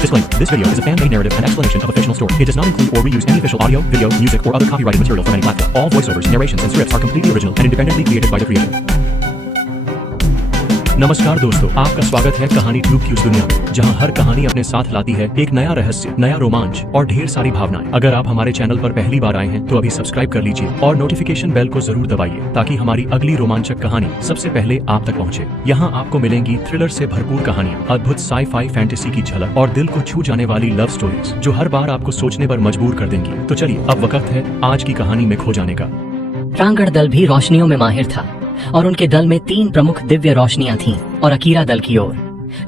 Disclaimer: this video is a fan-made narrative and explanation of a fictional story. It does not include or reuse any official audio, video, music, or other copyrighted material from any platform. All voiceovers, narrations, and scripts are completely original and independently created by the creator. नमस्कार दोस्तों, आपका स्वागत है कहानी tube की उस दुनिया में जहां हर कहानी अपने साथ लाती है एक नया रहस्य, नया रोमांच और ढेर सारी भावनाएं। अगर आप हमारे चैनल पर पहली बार आए हैं तो अभी सब्सक्राइब कर लीजिए और नोटिफिकेशन बेल को जरूर दबाइए ताकि हमारी अगली रोमांचक कहानी सबसे पहले आप तक पहुंचे। यहाँ आपको मिलेंगी थ्रिलर से भरपूर कहानियाँ, अद्भुत साई-फाई फैंटेसी की झलक और दिल को छू जाने वाली लव स्टोरीज जो हर बार आपको सोचने पर मजबूर कर देंगी। तो चलिए अब वक्त है आज की कहानी में खो जाने का। रांगड़ दल भी रोशनियों में माहिर था और उनके दल में 3 प्रमुख दिव्य रोशनियां थीं और अकीरा दल की ओर,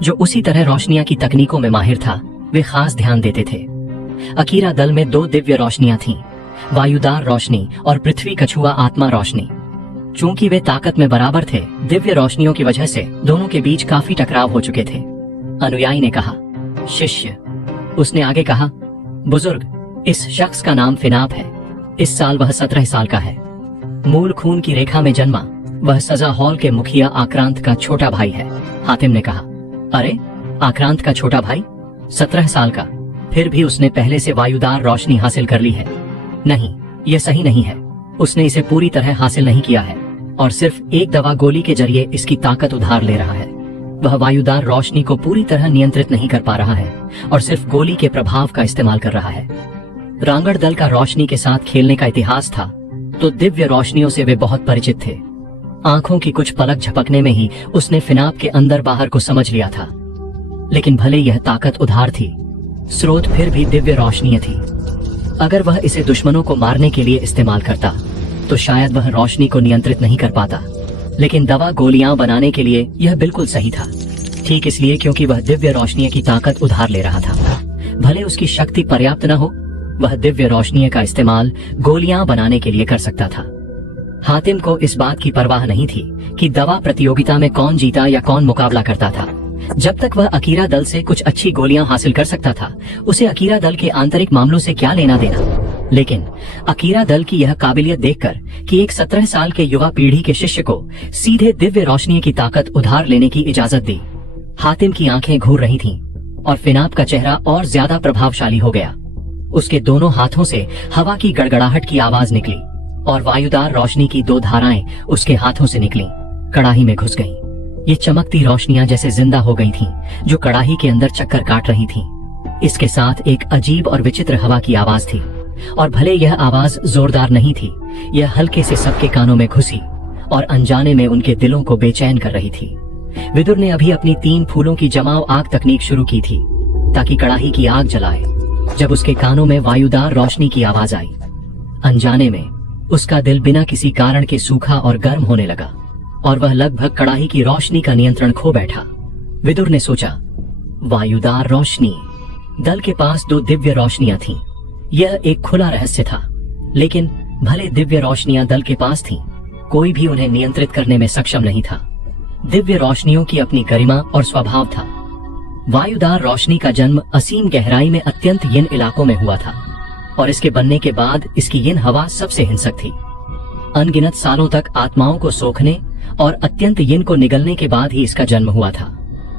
जो उसी तरह रोशनियां की तकनीकों में माहिर था, वे खास ध्यान देते थे। अकीरा दल में 2 दिव्य रोशनियां थीं, वायुदार रोशनी और पृथ्वी कछुआ आत्मा रोशनी। चूंकि वे ताकत में बराबर थे, दिव्य रोशनियों की वजह से दोनों के बीच काफी टकराव हो चुके थे। अनुयायी ने कहा, शिष्य। उसने आगे कहा, बुजुर्ग, इस शख्स का नाम फिनाप है। इस साल वह 17 साल का है। मूल खून की रेखा में जन्मा वह सजा हॉल के मुखिया आक्रांत का छोटा भाई है। हातिम ने कहा, अरे आक्रांत का छोटा भाई, 17 साल का, फिर भी उसने पहले से वायुदार रोशनी हासिल कर ली है। नहीं, यह सही नहीं है। उसने इसे पूरी तरह हासिल नहीं किया है और सिर्फ एक दवा गोली के जरिए इसकी ताकत उधार ले रहा है। वह वायुदार रोशनी को पूरी तरह नियंत्रित नहीं कर पा रहा है और सिर्फ गोली के प्रभाव का इस्तेमाल कर रहा है। रांगड़ दल का रोशनी के साथ खेलने का इतिहास था, तो दिव्य रोशनियों से वे बहुत परिचित थे। आंखों की कुछ पलक झपकने में ही उसने फिनाप के अंदर बाहर को समझ लिया था। लेकिन भले यह ताकत उधार थी, स्रोत फिर भी दिव्य रोशनी थी। अगर वह इसे दुश्मनों को मारने के लिए इस्तेमाल करता तो शायद वह रोशनी को नियंत्रित नहीं कर पाता, लेकिन दवा गोलियां बनाने के लिए यह बिल्कुल सही था। ठीक इसलिए क्योंकि वह दिव्य रोशनी की ताकत उधार ले रहा था। भले उसकी शक्ति पर्याप्त न हो, वह दिव्य रोशनी का इस्तेमाल गोलियां बनाने के लिए कर सकता था। हातिम को इस बात की परवाह नहीं थी कि दवा प्रतियोगिता में कौन जीता या कौन मुकाबला करता था। जब तक वह अकीरा दल से कुछ अच्छी गोलियां हासिल कर सकता था, उसे अकीरा दल के आंतरिक मामलों से क्या लेना देना। लेकिन अकीरा दल की यह काबिलियत देखकर कि एक 17 साल के युवा पीढ़ी के शिष्य को सीधे दिव्य रोशनी की ताकत उधार लेने की इजाजत दी, हातिम की आंखें घूर रही थीं और फिनाप का चेहरा और ज्यादा प्रभावशाली हो गया। उसके दोनों हाथों से हवा की गड़गड़ाहट की आवाज निकली और वायुदार रोशनी की 2 धाराएं उसके हाथों से निकलीं, कड़ाही में घुस गईं। ये चमकती रोशनियां जैसे जिंदा हो गई थीं, जो कड़ाही के अंदर चक्कर काट रही थीं। इसके साथ एक अजीब और विचित्र हवा की आवाज थी, और भले यह आवाज जोरदार नहीं थी, यह हल्के से सबके कानों में घुसी और अनजाने में उनके दिलों को बेचैन कर रही थी। विदुर ने अभी अपनी 3 फूलों की जमाव आग तकनीक शुरू की थी ताकि कड़ाही की आग जलाए। जब उसके कानों में वायुदार रोशनी की आवाज आई, अनजाने में उसका दिल बिना किसी कारण के सूखा और गर्म होने लगा और वह लगभग कड़ाही की रोशनी का नियंत्रण खो बैठा। विदुर ने सोचा, वायुदार रोशनी। दल के पास 2 दिव्य रोशनियां थीं। यह एक खुला रहस्य था, लेकिन भले दिव्य रोशनियां दल के पास थीं, कोई भी उन्हें नियंत्रित करने में सक्षम नहीं था। दिव्य रोशनियों की अपनी गरिमा और स्वभाव था। वायुदार रोशनी का जन्म असीम गहराई में अत्यंत यिन इलाकों में हुआ था और इसके बनने के बाद इसकी यिन हवा सबसे हिंसक थी। अनगिनत सालों तक आत्माओं को सोखने और अत्यंत यिन को निगलने के बाद ही इसका जन्म हुआ था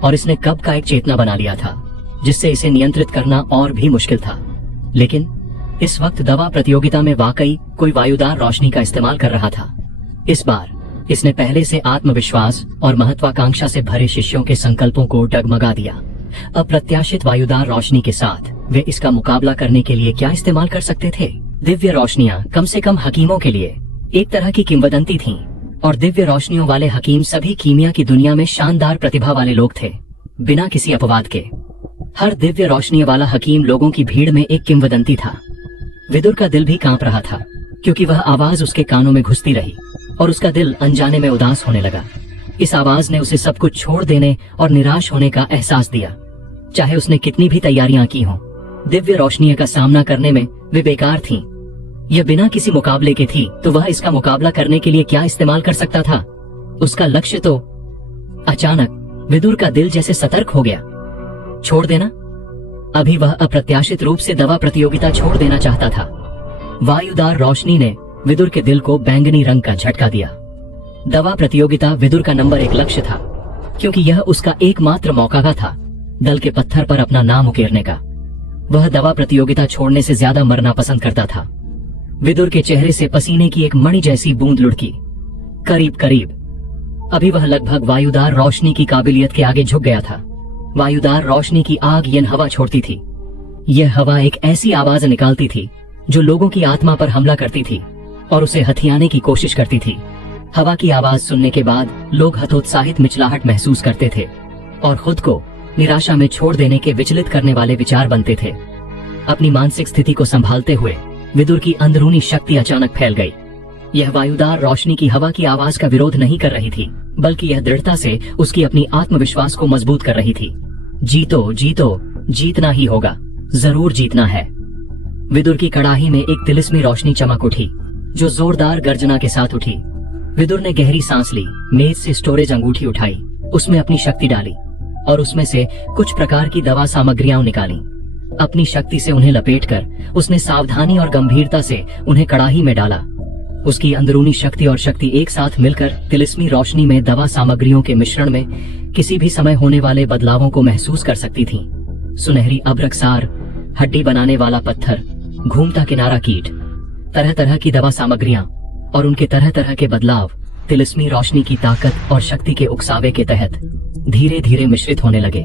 और इसने कब का एक चेतना बना लिया था, जिससे इसे नियंत्रित करना और भी मुश्किल था। लेकिन इस वक्त दवा प्रतियोगिता में वाकई कोई वायुदार रोशनी का इस्तेमाल कर रहा था। इस बार इसने पहले से आत्मविश्वास और महत्वाकांक्षा से भरे शिष्यों के संकल्पों को डगमगा दिया। अप्रत्याशित वायुदार रोशनी के साथ वे इसका मुकाबला करने के लिए क्या इस्तेमाल कर सकते थे? दिव्य रोशनियां कम से कम हकीमों के लिए एक तरह की किंवदंती थीं, और दिव्य रोशनियों वाले हकीम सभी कीमिया की दुनिया में शानदार प्रतिभा वाले लोग थे, बिना किसी अपवाद के। हर दिव्य रोशनी वाला हकीम लोगों की भीड़ में एक किंवदंती था। विदुर का दिल भी कांप रहा था, क्योंकि वह आवाज उसके कानों में घुसती रही और उसका दिल अनजाने में उदास होने लगा। इस आवाज ने उसे सब कुछ छोड़ देने और निराश होने का एहसास दिया। चाहे उसने कितनी भी तैयारियां की हों, दिव्य रोशनी का सामना करने में वे बेकार थीं। यह बिना किसी मुकाबले के थी, तो वह इसका मुकाबला करने के लिए क्या इस्तेमाल कर सकता था? उसका लक्ष्य तो। अचानक विदुर का दिल जैसे सतर्क हो गया। छोड़ देना? अभी वह अप्रत्याशित रूप से दवा प्रतियोगिता छोड़ देना चाहता था। वायुदार रोशनी ने विदुर के दिल को बैंगनी रंग का झटका दिया। दवा प्रतियोगिता विदुर का नंबर 1 लक्ष्य था, क्योंकि यह उसका एकमात्र मौका था दल के पत्थर पर अपना नाम उकेरने का। वह दवा प्रतियोगिता छोड़ने से ज्यादा मरना पसंद करता था। विदुर के चेहरे से पसीने की एक मणि जैसी बूंद लुढ़की। करीब करीब। अभी वह लगभग वायुदार रोशनी की काबिलियत के आगे झुक गया था। वायुदार रोशनी की आग यन हवा छोड़ती थी। यह हवा एक ऐसी आवाज निकालती थी जो लोगों की आत्मा पर हमला करती थी और उसे हथियाने की कोशिश करती थी। हवा की आवाज सुनने के बाद लोग हतोत्साहित मिचलाहट महसूस करते थे और खुद को निराशा में छोड़ देने के विचलित करने वाले विचार बनते थे। अपनी मानसिक स्थिति को संभालते हुए विदुर की अंदरूनी शक्ति अचानक फैल गई। यह वायुदार रोशनी की हवा की आवाज का विरोध नहीं कर रही थी, बल्कि यह दृढ़ता से उसकी अपनी आत्मविश्वास को मजबूत कर रही थी। जीतो जीतो, जीतना ही होगा, जरूर जीतना है। विदुर की कड़ाही में एक तिलिस्मी रोशनी चमक उठी जो जोरदार गर्जना के साथ उठी। विदुर ने गहरी सांस ली, मेज से स्टोरेज अंगूठी उठाई, उसमें अपनी शक्ति डाली और उसमें से कुछ प्रकार की दवा सामग्रियां निकाली। अपनी शक्ति से उन्हें लपेटकर उसने सावधानी और गंभीरता से उन्हें कड़ाही में डाला। उसकी अंदरूनी शक्ति और शक्ति एक साथ मिलकर तिलिस्मी रोशनी में दवा सामग्रियों के मिश्रण में किसी भी समय होने वाले बदलावों को महसूस कर सकती थी। सुनहरी अब्रकसार, हड्डी बनाने वाला पत्थर, घूमता किनारा कीट, तरह तरह की दवा सामग्रियां और उनके तरह तरह के बदलाव तिलिस्मी रोशनी की ताकत और शक्ति के उकसावे के तहत धीरे धीरे मिश्रित होने लगे।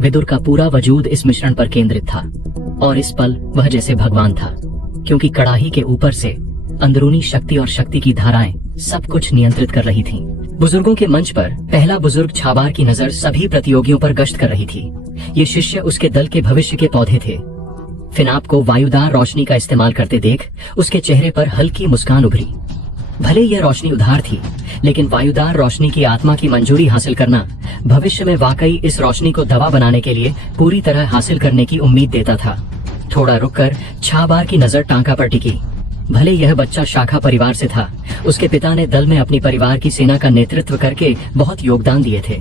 विदुर का पूरा वजूद इस मिश्रण पर केंद्रित था और इस पल वह जैसे भगवान था, क्योंकि कड़ाही के ऊपर से अंदरूनी शक्ति और शक्ति की धाराएं सब कुछ नियंत्रित कर रही थीं। बुजुर्गों के मंच पर पहला बुजुर्ग छाबार की नजर सभी प्रतियोगियों पर गश्त कर रही थी। ये शिष्य उसके दल के भविष्य के पौधे थे। फिनाप को वायुदार रोशनी का इस्तेमाल करते देख उसके चेहरे पर हल्की मुस्कान उभरी। भले यह रोशनी उधार थी, लेकिन वायुदार रोशनी की आत्मा की मंजूरी हासिल करना भविष्य में वाकई इस रोशनी को दवा बनाने के लिए पूरी तरह हासिल करने की उम्मीद देता था। थोड़ा रुककर छाबार की नजर टांका पर टिकी। भले यह बच्चा शाखा परिवार से था, उसके पिता ने दल में अपनी परिवार की सेना का नेतृत्व करके बहुत योगदान दिए थे।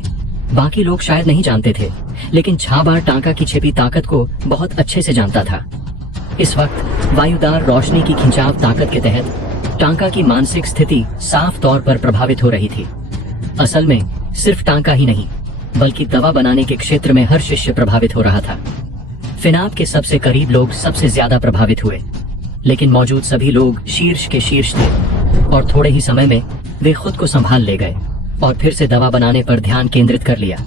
बाकी लोग शायद नहीं जानते थे, लेकिन छाबार टांका की छिपी ताकत को बहुत अच्छे से जानता था। इस वक्त वायुदार रोशनी की खिंचाव ताकत के तहत टांका की मानसिक स्थिति साफ तौर पर प्रभावित हो रही थी। असल में सिर्फ टांका ही नहीं, बल्कि दवा बनाने के क्षेत्र में हर शिष्य प्रभावित हो रहा था। फिनाप के सबसे करीब लोग सबसे ज्यादा प्रभावित हुए, लेकिन मौजूद सभी लोग शीर्ष के शीर्ष थे और थोड़े ही समय में वे खुद को संभाल ले गए और फिर से दवा बनाने पर ध्यान केंद्रित कर लिया।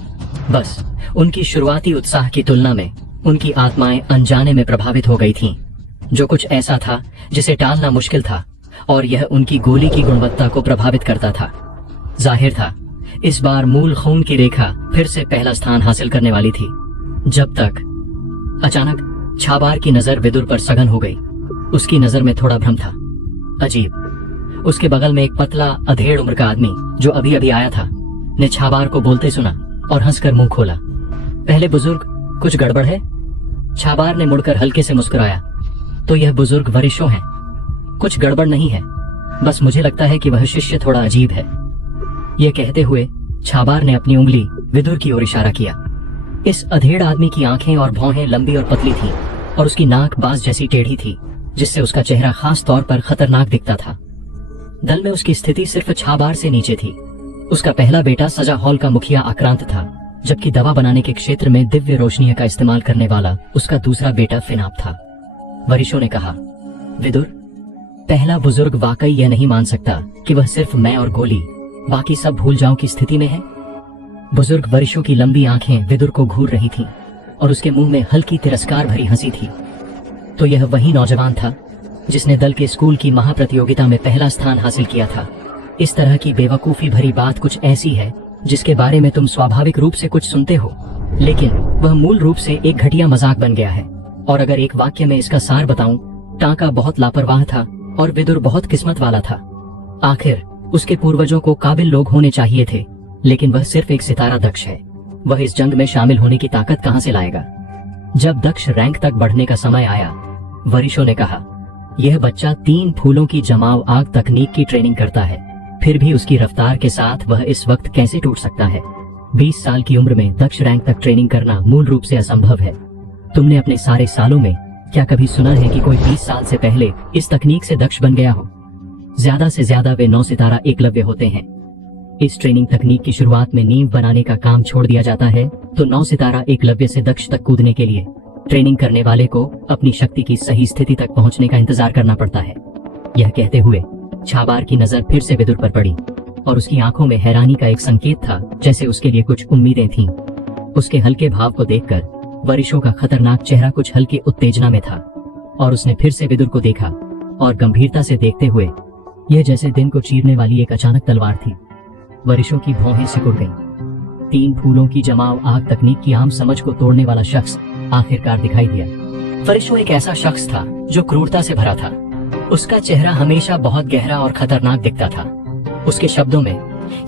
बस उनकी शुरुआती उत्साह की तुलना में उनकी आत्माएं अनजाने में प्रभावित हो गई थीं, जो कुछ ऐसा था जिसे टालना मुश्किल था, और यह उनकी गोली की गुणवत्ता को प्रभावित करता था। जाहिर था इस बार मूल खून की रेखा फिर से पहला स्थान हासिल करने वाली थी। जब तक अचानक छाबार की नजर विदुर पर सघन हो गई। उसकी नजर में थोड़ा भ्रम था। अजीब, उसके बगल में एक पतला अधेड़ उम्र का आदमी जो अभी अभी आया था ने छाबार को बोलते सुना और हंसकर मुंह खोला। पहले बुजुर्ग, कुछ गड़बड़ है? छाबार ने मुड़कर हल्के से मुस्कुराया। तो यह बुजुर्ग वरिशों है। कुछ गड़बड़ नहीं है, बस मुझे लगता है कि वह शिष्य थोड़ा अजीब है। यह कहते हुए छाबार ने अपनी उंगली विदुर की ओर इशारा किया। इस अधेड़ आदमी की आंखें और भौहें लंबी और पतली थीं और उसकी नाक बाज जैसी टेढ़ी थी, जिससे उसका चेहरा खास तौर पर खतरनाक दिखता था। दल में उसकी स्थिति सिर्फ छाबार से नीचे थी। उसका पहला बेटा सजा हॉल का मुखिया आक्रांत था, जबकि दवा बनाने के क्षेत्र में दिव्य रोशनी का इस्तेमाल करने वाला उसका दूसरा बेटा फिनाप था। वरिशों ने कहा, विदुर, पहला बुजुर्ग वाकई यह नहीं मान सकता कि वह सिर्फ मैं और गोली, बाकी सब भूल जाओ की स्थिति में है। बुजुर्ग वरिशों की लंबी आंखें विदुर को घूर रही थीं और उसके मुंह में हल्की तिरस्कार भरी हंसी थी। तो यह वही नौजवान था जिसने दल के स्कूल की महाप्रतियोगिता में पहला स्थान हासिल किया था। इस तरह की बेवकूफी भरी बात कुछ ऐसी है जिसके बारे में तुम स्वाभाविक रूप से कुछ सुनते हो, लेकिन वह मूल रूप से एक घटिया मजाक बन गया है। और अगर एक वाक्य में इसका सार बताऊं, टांका बहुत लापरवाह था और विदुर बहुत किस्मत वाला था। आखिर उसके पूर्वजों को काबिल लोग होने चाहिए थे, लेकिन वह सिर्फ एक सितारा दक्ष है। वह इस जंग में शामिल होने की ताकत कहां से लाएगा? जब दक्ष रैंक तक बढ़ने का समय आया, वरिशों ने कहा, यह बच्चा 3 फूलों की जमाव आग तकनीक की ट्रेनिंग करता है, फिर भी उसकी रफ्तार के साथ वह इस वक्त कैसे टूट सकता है? 20 साल की उम्र में दक्ष रैंक तक ट्रेनिंग करना मूल रूप से असंभव है। तुमने अपने सारे सालों में क्या कभी सुना है कि कोई 20 साल से पहले इस तकनीक से दक्ष बन गया हो? ज्यादा से ज्यादा वे 9 सितारा एकलव्य होते हैं। इस ट्रेनिंग तकनीक की शुरुआत में नींव बनाने का काम छोड़ दिया जाता है तो 9 सितारा एकलव्य से दक्ष तक कूदने के लिए ट्रेनिंग करने वाले को अपनी शक्ति की सही स्थिति तक पहुंचने का इंतजार करना पड़ता है। यह कहते हुए छाबार की नजर फिर से विदुर पर पड़ी और उसकी आंखों में हैरानी का एक संकेत था, जैसे उसके लिए कुछ उम्मीदें थीं। उसके हल्के भाव को देखकर वरिशों का खतरनाक चेहरा कुछ हल्की उत्तेजना में था और उसने फिर से विदुर को देखा और गंभीरता से देखते हुए यह जैसे दिन को चीरने वाली एक अचानक तलवार थी। वरिशों की भौहें सिकुड़ गईं। 3 फूलों की जमाव आग तकनीक की आम समझ को तोड़ने वाला शख्स आखिरकार दिखाई दिया। वरिशों एक ऐसा शख्स था जो क्रूरता से भरा था। उसका चेहरा हमेशा बहुत गहरा और खतरनाक दिखता था। उसके शब्दों में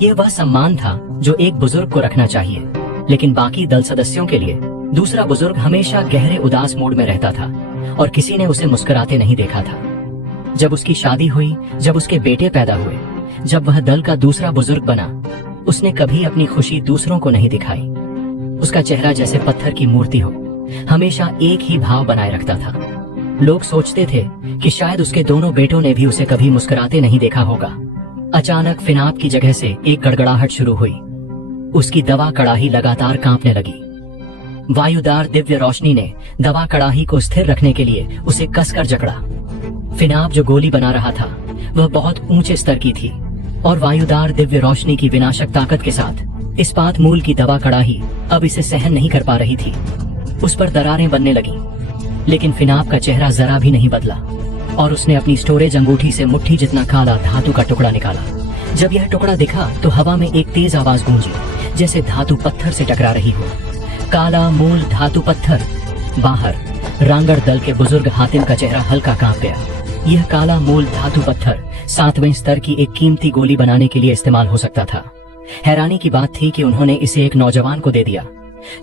यह वह सम्मान था जो एक बुजुर्ग को रखना चाहिए, लेकिन बाकी दल सदस्यों के लिए दूसरा बुजुर्ग हमेशा गहरे उदास मूड में रहता था और किसी ने उसे मुस्कुराते नहीं देखा था। जब उसकी शादी हुई, जब उसके बेटे पैदा हुए, जब वह दल का दूसरा बुजुर्ग बना, उसने कभी अपनी खुशी दूसरों को नहीं दिखाई। उसका चेहरा जैसे पत्थर की मूर्ति हो, हमेशा एक ही भाव बनाए रखता था। लोग सोचते थे कि शायद उसके दोनों बेटों ने भी उसे कभी मुस्कुराते नहीं देखा होगा। अचानक फिनाप की जगह से एक गड़गड़ाहट शुरू हुई। उसकी दवा कड़ाही लगातार कांपने लगी। वायुदार दिव्य रोशनी ने दवा कड़ाही को स्थिर रखने के लिए उसे कसकर जकड़ा। फिनाप जो गोली बना रहा था वह बहुत ऊंचे स्तर की थी और वायुदार दिव्य रोशनी की विनाशक ताकत के साथ इस्पात मूल की दवा कड़ाही अब इसे सहन नहीं कर पा रही थी। उस पर दरारें बनने लगीं, लेकिन फिनाप का चेहरा जरा भी नहीं बदला और उसने अपनी स्टोरेज अंगूठी से मुट्ठी जितना काला धातु का टुकड़ा निकाला। जब यह टुकड़ा दिखा तो हवा में एक तेज आवाज गूंजी, जैसे धातु पत्थर से टकरा रही हो। काला मूल धातु पत्थर। बाहर रांगड़ दल के बुजुर्ग हातिम का चेहरा हल्का कांप गया। यह काला मूल धातु पत्थर 7वें स्तर की एक कीमती गोली बनाने के लिए इस्तेमाल हो सकता था। हैरानी की बात थी कि उन्होंने इसे एक नौजवान को दे दिया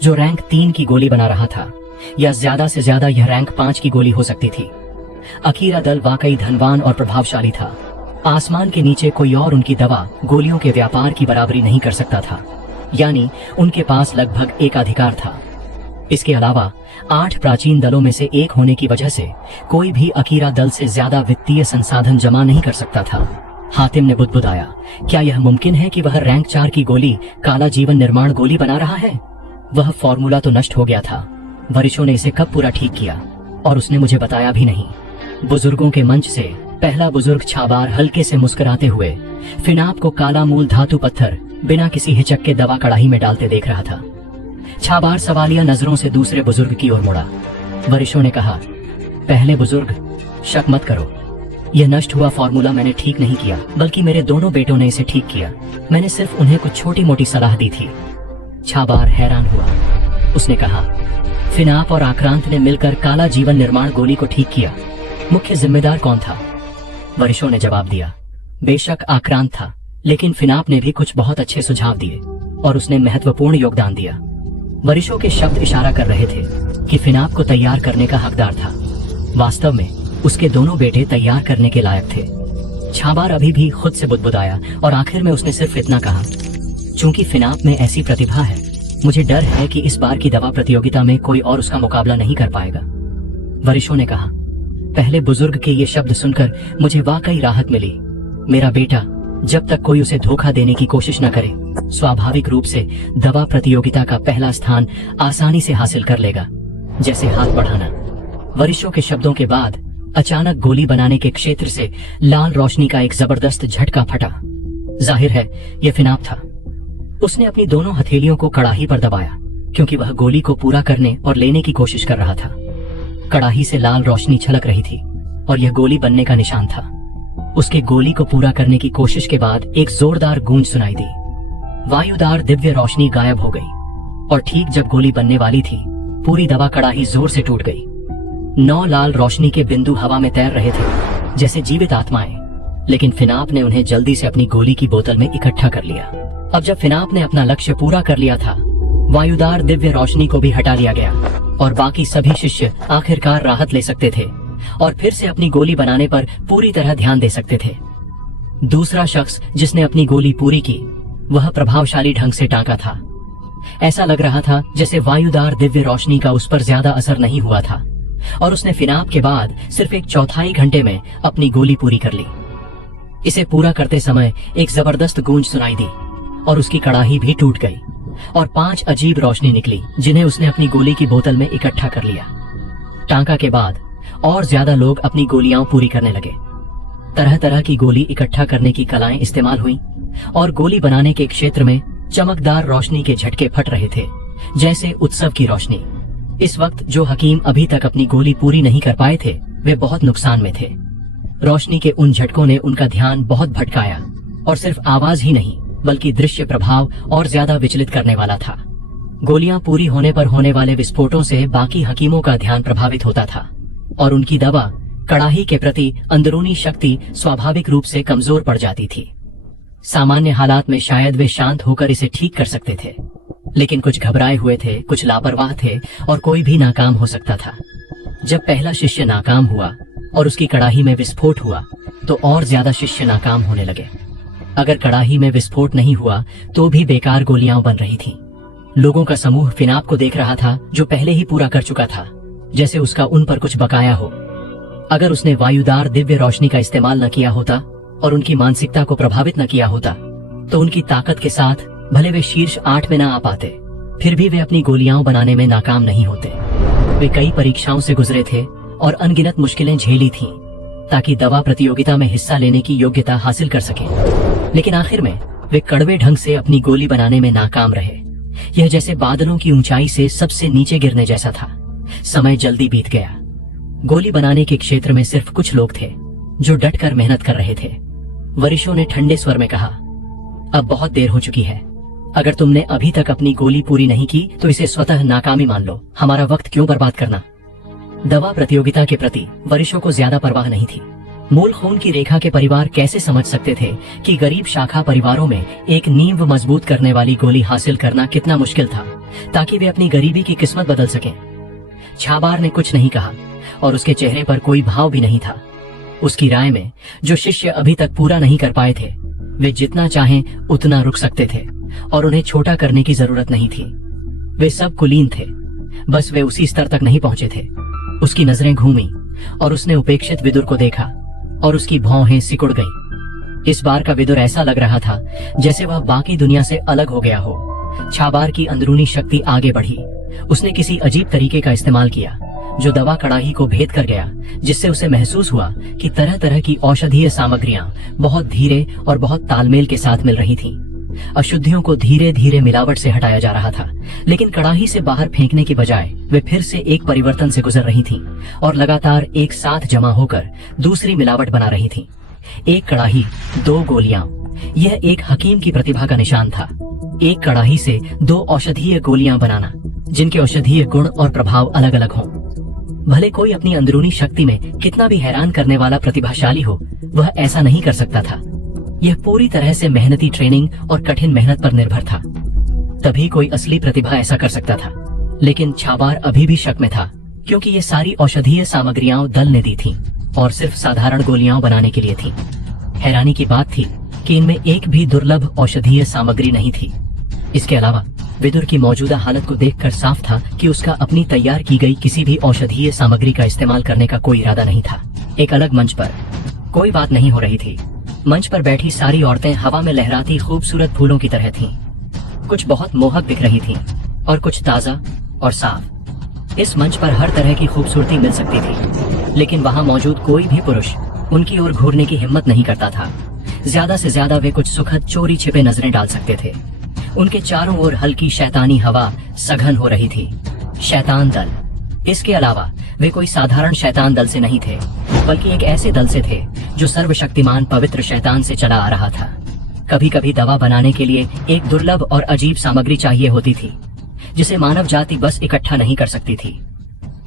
जो रैंक 3 की गोली बना रहा था, या ज्यादा से ज्यादा यह रैंक 5 की गोली हो सकती थी। अकीरा दल वाकई धनवान और प्रभावशाली था। आसमान के नीचे कोई और उनकी दवा गोलियों के व्यापार की बराबरी नहीं कर सकता था, यानी उनके पास लगभग एकाधिकार था। इसके अलावा 8 प्राचीन दलों में से एक होने की वजह से कोई भी अकीरा दल से ज्यादा वित्तीय संसाधन जमा नहीं कर सकता था। हातिम ने बुदबुदाया, क्या यह मुमकिन है कि वह रैंक 4 की गोली काला जीवन निर्माण गोली बना रहा है? वह फॉर्मूला तो नष्ट हो गया था। वरिशों ने इसे कब पूरा ठीक किया और उसने मुझे बताया भी नहीं। बुजुर्गों के मंच से पहला बुजुर्ग छाबार हल्के से मुस्कुराते हुए फिनाप को काला मूल धातु पत्थर बिना किसी हिचक के दवा कड़ाही में डालते देख रहा था। छाबार सवालिया नजरों से दूसरे बुजुर्ग की ओर मुड़ा। वरिशों ने कहा, पहले बुजुर्ग, शक मत करो, यह नष्ट हुआ फॉर्मूला मैंने ठीक नहीं किया, बल्कि मेरे दोनों बेटों ने इसे ठीक किया। मैंने सिर्फ उन्हें कुछ छोटी मोटी सलाह दी थी। छाबार हैरान हुआ। उसने कहा, फिनाप और आक्रांत ने मिलकर काला जीवन निर्माण गोली को ठीक किया। मुख्य जिम्मेदार कौन था? वरिशों ने जवाब दिया, बेशक आक्रांत था, लेकिन फिनाप ने भी कुछ बहुत अच्छे सुझाव दिए और उसने महत्वपूर्ण योगदान दिया। वरिशों के शब्द इशारा कर रहे थे कि फिनाप को तैयार करने का हकदार था। वास्तव में उसके दोनों बेटे तैयार करने के लायक थे। छाबार अभी भी खुद से बुदबुदाया और आखिर में उसने सिर्फ इतना कहा, चूंकि फिनाप में ऐसी प्रतिभा है, मुझे डर है कि इस बार की दवा प्रतियोगिता में कोई और उसका मुकाबला नहीं कर पाएगा। वरिशों ने कहा। पहले बुजुर्ग के ये शब्द सुनकर मुझे वाकई राहत मिली। मेरा बेटा जब तक कोई उसे धोखा देने की कोशिश न करे, स्वाभाविक रूप से दवा प्रतियोगिता का पहला स्थान आसानी से हासिल कर लेगा, जैसे हाथ बढ़ाना। वरिशों के शब्दों के बाद अचानक गोली बनाने के क्षेत्र से लाल रोशनी का एक जबरदस्त झटका फटा। जाहिर है यह फिनाप था। उसने अपनी दोनों हथेलियों को कड़ाही पर दबाया, क्योंकि वह गोली को पूरा करने और लेने की कोशिश कर रहा था। कड़ाही से लाल रोशनी छलक रही थी और यह गोली बनने का निशान था। उसके गोली को पूरा करने की कोशिश के बाद एक जोरदार गूंज सुनाई दी। वायुदार दिव्य रोशनी गायब हो गई और ठीक जब गोली बनने वाली थी, पूरी दवा कड़ाही जोर से टूट गई। 9 लाल रोशनी के बिंदु हवा में तैर रहे थे, जैसे जीवित आत्माएं, लेकिन फिनाप ने उन्हें जल्दी से अपनी गोली की बोतल में इकट्ठा कर लिया। अब जब फिनाप ने अपना लक्ष्य पूरा कर लिया था, वायुदार दिव्य रोशनी को भी हटा लिया गया और बाकी सभी शिष्य आखिरकार राहत ले सकते थे और फिर से अपनी गोली बनाने पर पूरी तरह ध्यान दे सकते थे। दूसरा शख्स जिसने अपनी गोली पूरी की, वह प्रभावशाली ढंग से टांका था। ऐसा लग रहा था जैसे वायुदार दिव्य रोशनी का उस पर ज्यादा असर नहीं हुआ था और उसने फिनाप के बाद सिर्फ एक चौथाई घंटे में अपनी गोली पूरी कर ली। इसे पूरा करते समय एक जबरदस्त गूंज सुनाई दी और उसकी कड़ाही भी टूट गई और 5 अजीब रोशनी निकली जिन्हें उसने अपनी गोली की बोतल में इकट्ठा कर लिया। टांका के बाद और ज्यादा लोग अपनी गोलियां पूरी करने लगे। तरह तरह की गोली इकट्ठा करने की कलाएं इस्तेमाल हुई और गोली बनाने के क्षेत्र में चमकदार रोशनी के झटके फट रहे थे, जैसे उत्सव की रोशनी। इस वक्त जो हकीम अभी तक अपनी गोली पूरी नहीं कर पाए थे, वे बहुत नुकसान में थे। रोशनी के उन झटकों ने उनका ध्यान बहुत भटकाया और सिर्फ आवाज ही नहीं बल्कि दृश्य प्रभाव और ज्यादा विचलित करने वाला था। गोलियां पूरी होने पर होने वाले विस्फोटों से बाकी हकीमों का ध्यान प्रभावित होता था और उनकी दवा कड़ाही के प्रति अंदरूनी शक्ति स्वाभाविक रूप से कमजोर पड़ जाती थी। सामान्य हालात में शायद वे शांत होकर इसे ठीक कर सकते थे, लेकिन कुछ घबराए हुए थे, कुछ लापरवाह थे और कोई भी नाकाम हो सकता था। जब पहला शिष्य नाकाम हुआ और उसकी कड़ाही में विस्फोट हुआ तो और ज्यादा शिष्य नाकाम होने लगे। अगर कड़ाही में विस्फोट नहीं हुआ तो भी बेकार गोलियां बन रही थीं। लोगों का समूह फिनाप को देख रहा था, जो पहले ही पूरा कर चुका था, जैसे उसका उन पर कुछ बकाया हो। अगर उसने वायुदार दिव्य रोशनी का इस्तेमाल न किया होता और उनकी मानसिकता को प्रभावित न किया होता तो उनकी ताकत के साथ भले वे शीर्ष 8 में न आ पाते, फिर भी वे अपनी गोलियां बनाने में नाकाम नहीं होते। वे कई परीक्षाओं से गुजरे थे और अनगिनत मुश्किलें झेली थीं ताकि दवा प्रतियोगिता में हिस्सा लेने की योग्यता हासिल कर सके, लेकिन आखिर में वे कड़वे ढंग से अपनी गोली बनाने में नाकाम रहे। यह जैसे बादलों की ऊंचाई से सबसे नीचे गिरने जैसा था। समय जल्दी बीत गया। गोली बनाने के क्षेत्र में सिर्फ कुछ लोग थे जो डटकर मेहनत कर रहे थे। वरिशों ने ठंडे स्वर में कहा, अब बहुत देर हो चुकी है। अगर तुमने अभी तक अपनी गोली पूरी नहीं की तो इसे स्वतः नाकामी मान लो। हमारा वक्त क्यों बर्बाद करना। दवा प्रतियोगिता के प्रति वरिशों को ज्यादा परवाह नहीं थी। मूल खून की रेखा के परिवार कैसे समझ सकते थे कि गरीब शाखा परिवारों में एक नींव मजबूत करने वाली गोली हासिल करना कितना मुश्किल था ताकि वे अपनी गरीबी की किस्मत बदल सकें। छाबार ने कुछ नहीं कहा और उसके चेहरे पर कोई भाव भी नहीं था। उसकी राय में जो शिष्य अभी तक पूरा नहीं कर पाए थे वे जितना चाहें उतना रुक सकते थे और उन्हें छोटा करने की जरूरत नहीं थी। वे सब कुलीन थे, बस वे उसी स्तर तक नहीं पहुंचे थे। उसकी नजरें घूमी और उसने उपेक्षित विदुर को देखा और उसकी भौहें सिकुड़ गईं। इस बार का विदुर ऐसा लग रहा था जैसे वह बाकी दुनिया से अलग हो गया हो। छाबार की अंदरूनी शक्ति आगे बढ़ी। उसने किसी अजीब तरीके का इस्तेमाल किया जो दवा कड़ाही को भेद कर गया, जिससे उसे महसूस हुआ कि तरह तरह की औषधीय सामग्रियां बहुत धीरे और बहुत तालमेल के साथ मिल रही थीं। अशुद्धियों को धीरे धीरे मिलावट से हटाया जा रहा था, लेकिन कड़ाही से बाहर फेंकने की बजाय वे फिर से एक परिवर्तन से गुजर रही थीं और लगातार एक साथ जमा होकर दूसरी मिलावट बना रही थीं। एक कड़ाही, 2 गोलियां। यह एक हकीम की प्रतिभा का निशान था। एक कड़ाही से 2 औषधीय गोलियां बनाना जिनके औषधीय गुण और प्रभाव अलग अलग हों। भले कोई अपनी अंदरूनी शक्ति में कितना भी हैरान करने वाला प्रतिभाशाली हो, वह ऐसा नहीं कर सकता था। यह पूरी तरह से मेहनती ट्रेनिंग और कठिन मेहनत पर निर्भर था। तभी कोई असली प्रतिभा ऐसा कर सकता था। लेकिन छाबार अभी भी शक में था, क्योंकि ये सारी औषधीय सामग्रियां दल ने दी थीं और सिर्फ साधारण गोलियां बनाने के लिए थीं। हैरानी की बात थी कि इनमें एक भी दुर्लभ औषधीय सामग्री नहीं थी। इसके अलावा विदुर की मौजूदा हालत को देखकर साफ था कि उसका अपनी तैयार की गई किसी भी औषधीय सामग्री का इस्तेमाल करने का कोई इरादा नहीं था। एक अलग मंच पर कोई बात नहीं हो रही थी। मंच पर बैठी सारी औरतें हवा में लहराती खूबसूरत फूलों की तरह थीं। कुछ बहुत मोहक दिख रही थीं और कुछ ताजा और साफ। इस मंच पर हर तरह की खूबसूरती मिल सकती थी, लेकिन वहां मौजूद कोई भी पुरुष उनकी ओर घूरने की हिम्मत नहीं करता था। ज्यादा से ज्यादा वे कुछ सुखद चोरी छिपे नजरें डाल सकते थे। उनके चारों ओर हल्की शैतानी हवा सघन हो रही थी। शैतान दल। इसके अलावा वे कोई साधारण शैतान दल से नहीं थे, बल्कि एक ऐसे दल से थे जो सर्वशक्तिमान पवित्र शैतान से चला आ रहा था। कभी कभी दवा बनाने के लिए एक दुर्लभ और अजीब सामग्री चाहिए होती थी, जिसे मानव जाति बस इकट्ठा नहीं कर सकती थी।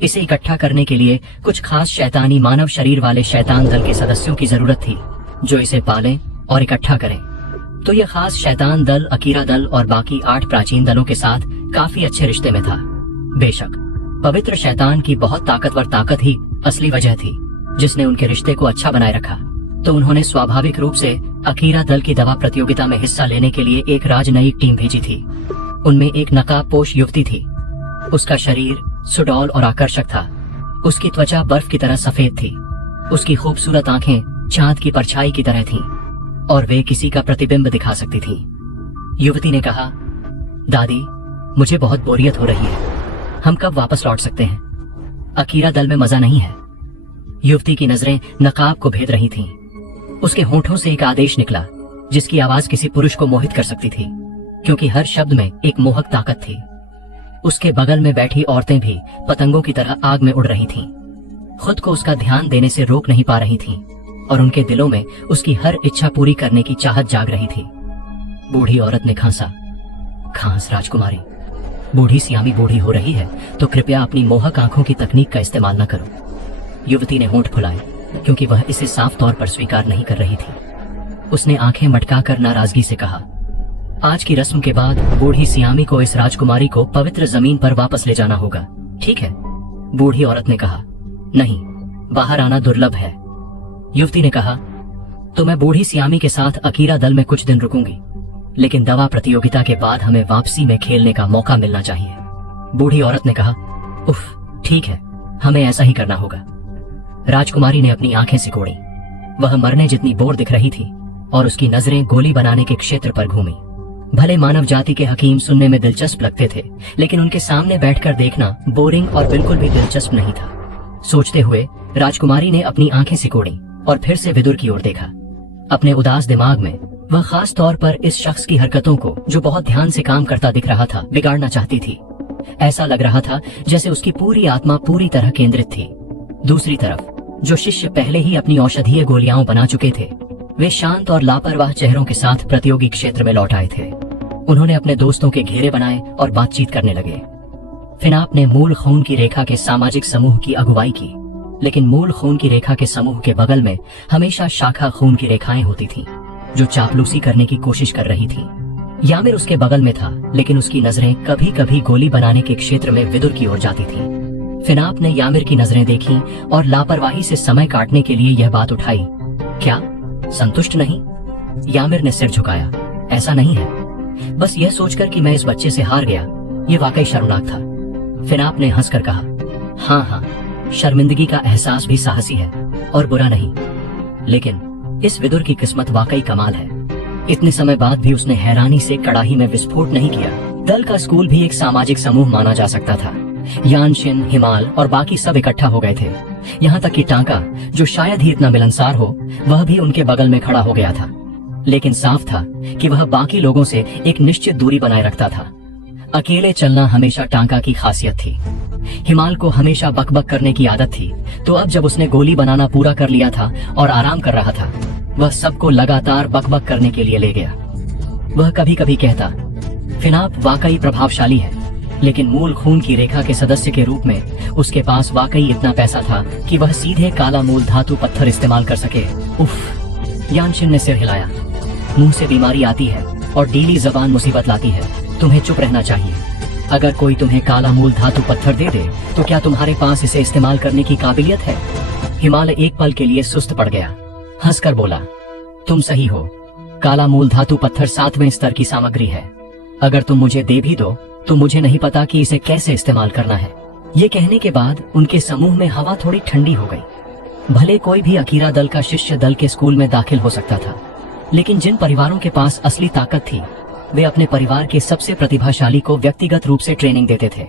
इसे इकट्ठा करने के लिए कुछ खास शैतानी मानव शरीर वाले शैतान दल के सदस्यों की जरूरत थी, जो इसे पालें और इकट्ठा करें। तो यह खास शैतान दल अकीरा दल और बाकी 8 प्राचीन दलों के साथ काफी अच्छे रिश्ते में था। बेशक पवित्र शैतान की बहुत ताकतवर ताकत ही असली वजह थी जिसने उनके रिश्ते को अच्छा बनाए रखा। तो उन्होंने स्वाभाविक रूप से अकीरा दल की दवा प्रतियोगिता में हिस्सा लेने के लिए एक राजनयिक टीम भेजी थी। उनमें एक नकाबपोश युवती थी। उसका शरीर सुडौल और आकर्षक था। उसकी त्वचा बर्फ की तरह सफेद थी। उसकी खूबसूरत आंखें चांद की परछाई की तरह थीं और वे किसी का प्रतिबिंब दिखा सकती थीं। युवती ने कहा, दादी मुझे बहुत बोरियत हो रही है, हम कब वापस लौट सकते हैं? अकीरा दल में मजा नहीं है। युवती की नजरें नकाब को भेद रही थीं। उसके होठों से एक आदेश निकला जिसकी आवाज किसी पुरुष को मोहित कर सकती थी, क्योंकि हर शब्द में एक मोहक ताकत थी। उसके बगल में बैठी औरतें भी पतंगों की तरह आग में उड़ रही थीं। खुद को उसका ध्यान देने से रोक नहीं पा रही थीं और उनके दिलों में उसकी हर इच्छा पूरी करने की चाहत जाग रही थी। बूढ़ी औरत ने खांसा, खांस राजकुमारी, बूढ़ी सियामी बूढ़ी हो रही है तो कृपया अपनी मोहक आंखों की तकनीक का इस्तेमाल न करो। युवती ने होंठ फुलाए क्योंकि वह इसे साफ तौर पर स्वीकार नहीं कर रही थी। उसने आंखें मटकाकर नाराजगी से कहा, आज की रस्म के बाद बूढ़ी सियामी को इस राजकुमारी को पवित्र जमीन पर वापस ले जाना होगा, ठीक है? बूढ़ी औरत ने कहा, नहीं, बाहर आना दुर्लभ है। युवती ने कहा, तो मैं बूढ़ी सियामी के साथ अकीरा दल में कुछ दिन रुकूंगी, लेकिन दवा प्रतियोगिता के बाद हमें वापसी में खेलने का मौका मिलना चाहिए। बूढ़ी औरत ने कहा, उफ, ठीक है, हमें ऐसा ही करना होगा। राजकुमारी ने अपनी आंखें सिकोड़ी। वह मरने जितनी बोर दिख रही थी और उसकी नजरें गोली बनाने के क्षेत्र पर घूमी। भले मानव जाति के हकीम सुनने में दिलचस्प लगते थे, लेकिन उनके सामने बैठकर देखना बोरिंग और बिल्कुल भी दिलचस्प नहीं था। सोचते हुए राजकुमारी ने अपनी आंखें सिकोड़ी और फिर से विदुर की ओर देखा। अपने उदास दिमाग में वह खास तौर पर इस शख्स की हरकतों को, जो बहुत ध्यान से काम करता दिख रहा था, बिगाड़ना चाहती थी। ऐसा लग रहा था जैसे उसकी पूरी आत्मा पूरी तरह केंद्रित थी। दूसरी तरफ जो शिष्य पहले ही अपनी औषधीय गोलियां बना चुके थे, वे शांत और लापरवाह चेहरों के साथ प्रतियोगी क्षेत्र में लौट आए थे। उन्होंने अपने दोस्तों के घेरे बनाए और बातचीत करने लगे। फिनाप ने मूल खून की रेखा के सामाजिक समूह की अगुवाई की, लेकिन मूल खून की रेखा के समूह के बगल में हमेशा शाखा खून की रेखाएं होती थीं, जो चापलूसी करने की कोशिश कर रही थीं। यामिर उसके बगल में था, लेकिन उसकी नजरें कभी कभी गोली बनाने के क्षेत्र में विदुर की ओर जाती थीं। फिनाप ने यामिर की नजरें देखी और लापरवाही से समय काटने के लिए यह बात उठाई, क्या संतुष्ट नहीं? यामिर ने सिर झुकाया, ऐसा नहीं है, बस यह सोचकर कि मैं इस बच्चे से हार गया, यह वाकई शर्मनाक था। फिनाप ने हंसकर कहा, हाँ हाँ, शर्मिंदगी का एहसास भी साहसी है और बुरा नहीं, लेकिन इस विदुर की किस्मत वाकई कमाल है। इतने समय बाद भी उसने हैरानी से कड़ाही में विस्फोट नहीं किया। दल का स्कूल भी एक सामाजिक समूह माना जा सकता था। यानशिन, हिमाल और बाकी सब इकट्ठा हो गए थे। यहाँ तक कि टांका, जो शायद ही इतना मिलनसार हो, वह भी उनके बगल में खड़ा हो गया था। लेकिन साफ था कि वह बाकी लोगों से एक निश्चित दूरी बनाए रखता था। अकेले चलना हमेशा टांका की खासियत थी। हिमाल को हमेशा बकबक करने की आदत थी, तो अब जब उसने गोली बनाना पूरा कर लिया था और आराम कर रहा था, वह सबको लगातार बकबक करने के लिए ले गया। वह कभी कभी कहता, फिनाप वाकई प्रभावशाली है, लेकिन मूल खून की रेखा के सदस्य के रूप में उसके पास वाकई इतना पैसा था कि वह सीधे काला मूल धातु पत्थर इस्तेमाल कर सके। उफ, यानशिन ने सिर हिलाया। मुंह से बीमारी आती है और डीली जबान मुसीबत लाती है। तुम्हें चुप रहना चाहिए। अगर कोई तुम्हें काला मूल धातु पत्थर दे दे तो क्या तुम्हारे पास इसे इस्तेमाल करने की काबिलियत है? हिमाल एक पल के लिए सुस्त पड़ गया, हंसकर बोला, तुम सही हो, काला मूल धातु पत्थर 7वें स्तर की सामग्री है। अगर तुम मुझे दे भी दो तो मुझे नहीं पता कि इसे कैसे इस्तेमाल करना है। ये कहने के बाद उनके समूह में हवा थोड़ी ठंडी हो गई। भले कोई भी अकीरा दल का शिष्य दल के स्कूल में दाखिल हो सकता था, लेकिन जिन परिवारों के पास असली ताकत थी, वे अपने परिवार के सबसे प्रतिभाशाली को व्यक्तिगत रूप से ट्रेनिंग देते थे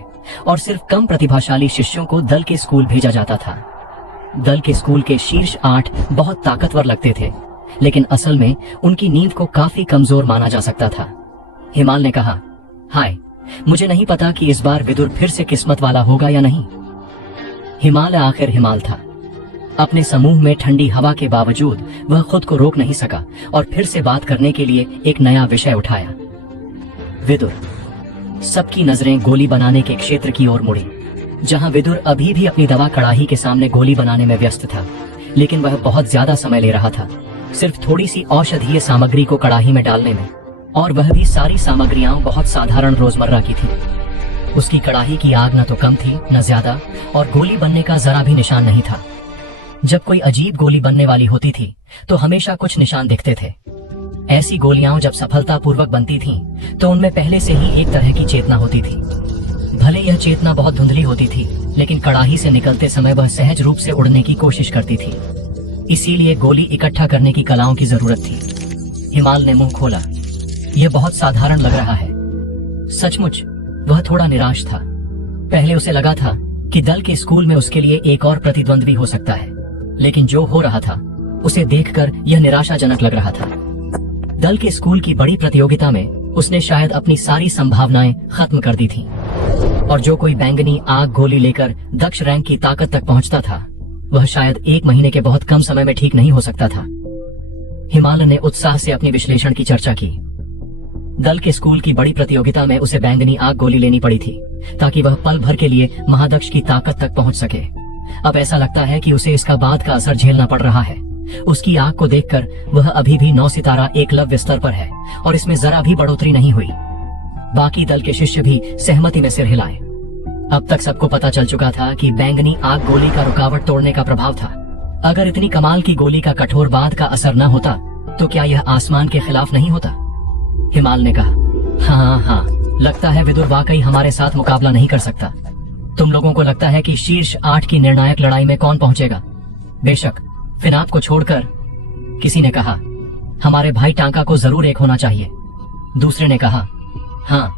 और सिर्फ कम प्रतिभाशाली शिष्यों को दल के स्कूल भेजा जाता था। दल के स्कूल के शीर्ष 8 बहुत ताकतवर लगते थे, लेकिन असल में उनकी नींव को काफी कमजोर माना जा सकता था। हिमाल ने कहा, हाय, मुझे नहीं पता कि इस बार विदुर फिर से किस्मत वाला होगा या नहीं। हिमाल आखिर हिमाल था। अपने समूह में ठंडी हवा के बावजूद वह खुद को रोक नहीं सका और फिर से बात करने के लिए एक नया विषय उठाया। विदुर। सबकी नजरें गोली बनाने के क्षेत्र की ओर मुड़ी, जहां विदुर अभी भी अपनी दवा कड़ाही के सामने गोली बनाने में व्यस्त था, लेकिन वह बहुत ज्यादा समय ले रहा था, सिर्फ थोड़ी सी औषधीय सामग्री को कड़ाही में डालने में, और वह भी सारी सामग्रियां बहुत साधारण रोजमर्रा की थी। उसकी कड़ाही की आग न तो कम थी न ज्यादा, और गोली बनने का जरा भी निशान नहीं था। जब कोई अजीब गोली बनने वाली होती थी तो हमेशा कुछ निशान दिखते थे। ऐसी गोलियां जब सफलतापूर्वक बनती थीं, तो उनमें पहले से ही एक तरह की चेतना होती थी। भले यह चेतना बहुत धुंधली होती थी, लेकिन कड़ाही से निकलते समय वह सहज रूप से उड़ने की कोशिश करती थी। इसीलिए गोली इकट्ठा करने की कलाओं की जरूरत थी। हिमाल ने मुंह खोला, यह बहुत साधारण लग रहा है। सचमुच वह थोड़ा निराश था। पहले उसे लगा था कि दल के स्कूल में उसके लिए एक और प्रतिद्वंद्वी हो सकता है, लेकिन जो हो रहा था उसे देखकर यह निराशाजनक लग रहा था। दल के स्कूल की बड़ी प्रतियोगिता में उसने शायद अपनी सारी संभावनाएं खत्म कर दी थीं, और जो कोई बैंगनी आग गोली लेकर दक्ष रैंक की ताकत तक पहुंचता था वह शायद 1 महीने के बहुत कम समय में ठीक नहीं हो सकता था। हिमालय ने उत्साह से अपनी विश्लेषण की चर्चा की। दल के स्कूल की बड़ी प्रतियोगिता में उसे बैंगनी आग गोली लेनी पड़ी थी ताकि वह पल भर के लिए महादक्ष की ताकत तक पहुंच सके। अब ऐसा लगता है कि उसे इसका बाद का असर झेलना पड़ रहा है। उसकी आग को देखकर वह अभी भी 9 सितारा एकलव्य स्तर पर है और इसमें जरा भी बढ़ोतरी नहीं हुई। बाकी दल के शिष्य भी सहमति में सिर हिलाए। अब तक सबको पता चल चुका था कि बैंगनी आग गोली का रुकावट तोड़ने का प्रभाव था। अगर इतनी कमाल की गोली का कठोर बाद का असर न होता तो क्या यह आसमान के खिलाफ नहीं होता? हिमाल ने कहा, हाँ, लगता है विदुर वाकई हमारे साथ मुकाबला नहीं कर सकता। तुम लोगों को लगता है कि शीर्ष 8 की निर्णायक लड़ाई में कौन पहुंचेगा? बेशक फिनाप को छोड़कर। किसी ने कहा, हमारे भाई टांका को जरूर एक होना चाहिए। दूसरे ने कहा, हाँ,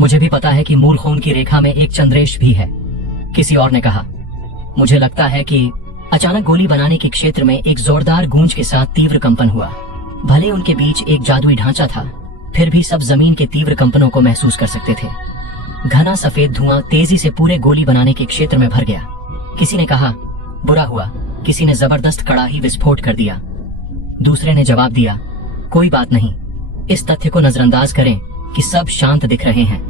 मुझे भी पता है कि मूल खून की रेखा में एक चंद्रेश भी है। किसी और ने कहा, मुझे लगता है कि अचानक गोली बनाने के क्षेत्र में एक जोरदार गूंज के साथ तीव्र कंपन हुआ। भले उनके बीच एक जादुई ढांचा था, फिर भी सब जमीन के तीव्र कंपनों को महसूस कर सकते थे। घना सफेद धुआं तेजी से पूरे गोली बनाने के क्षेत्र में भर गया। किसी ने कहा, बुरा हुआ, किसी ने जबरदस्त कड़ाही विस्फोट कर दिया। दूसरे ने जवाब दिया, कोई बात नहीं, इस तथ्य को नजरअंदाज करें कि सब शांत दिख रहे हैं,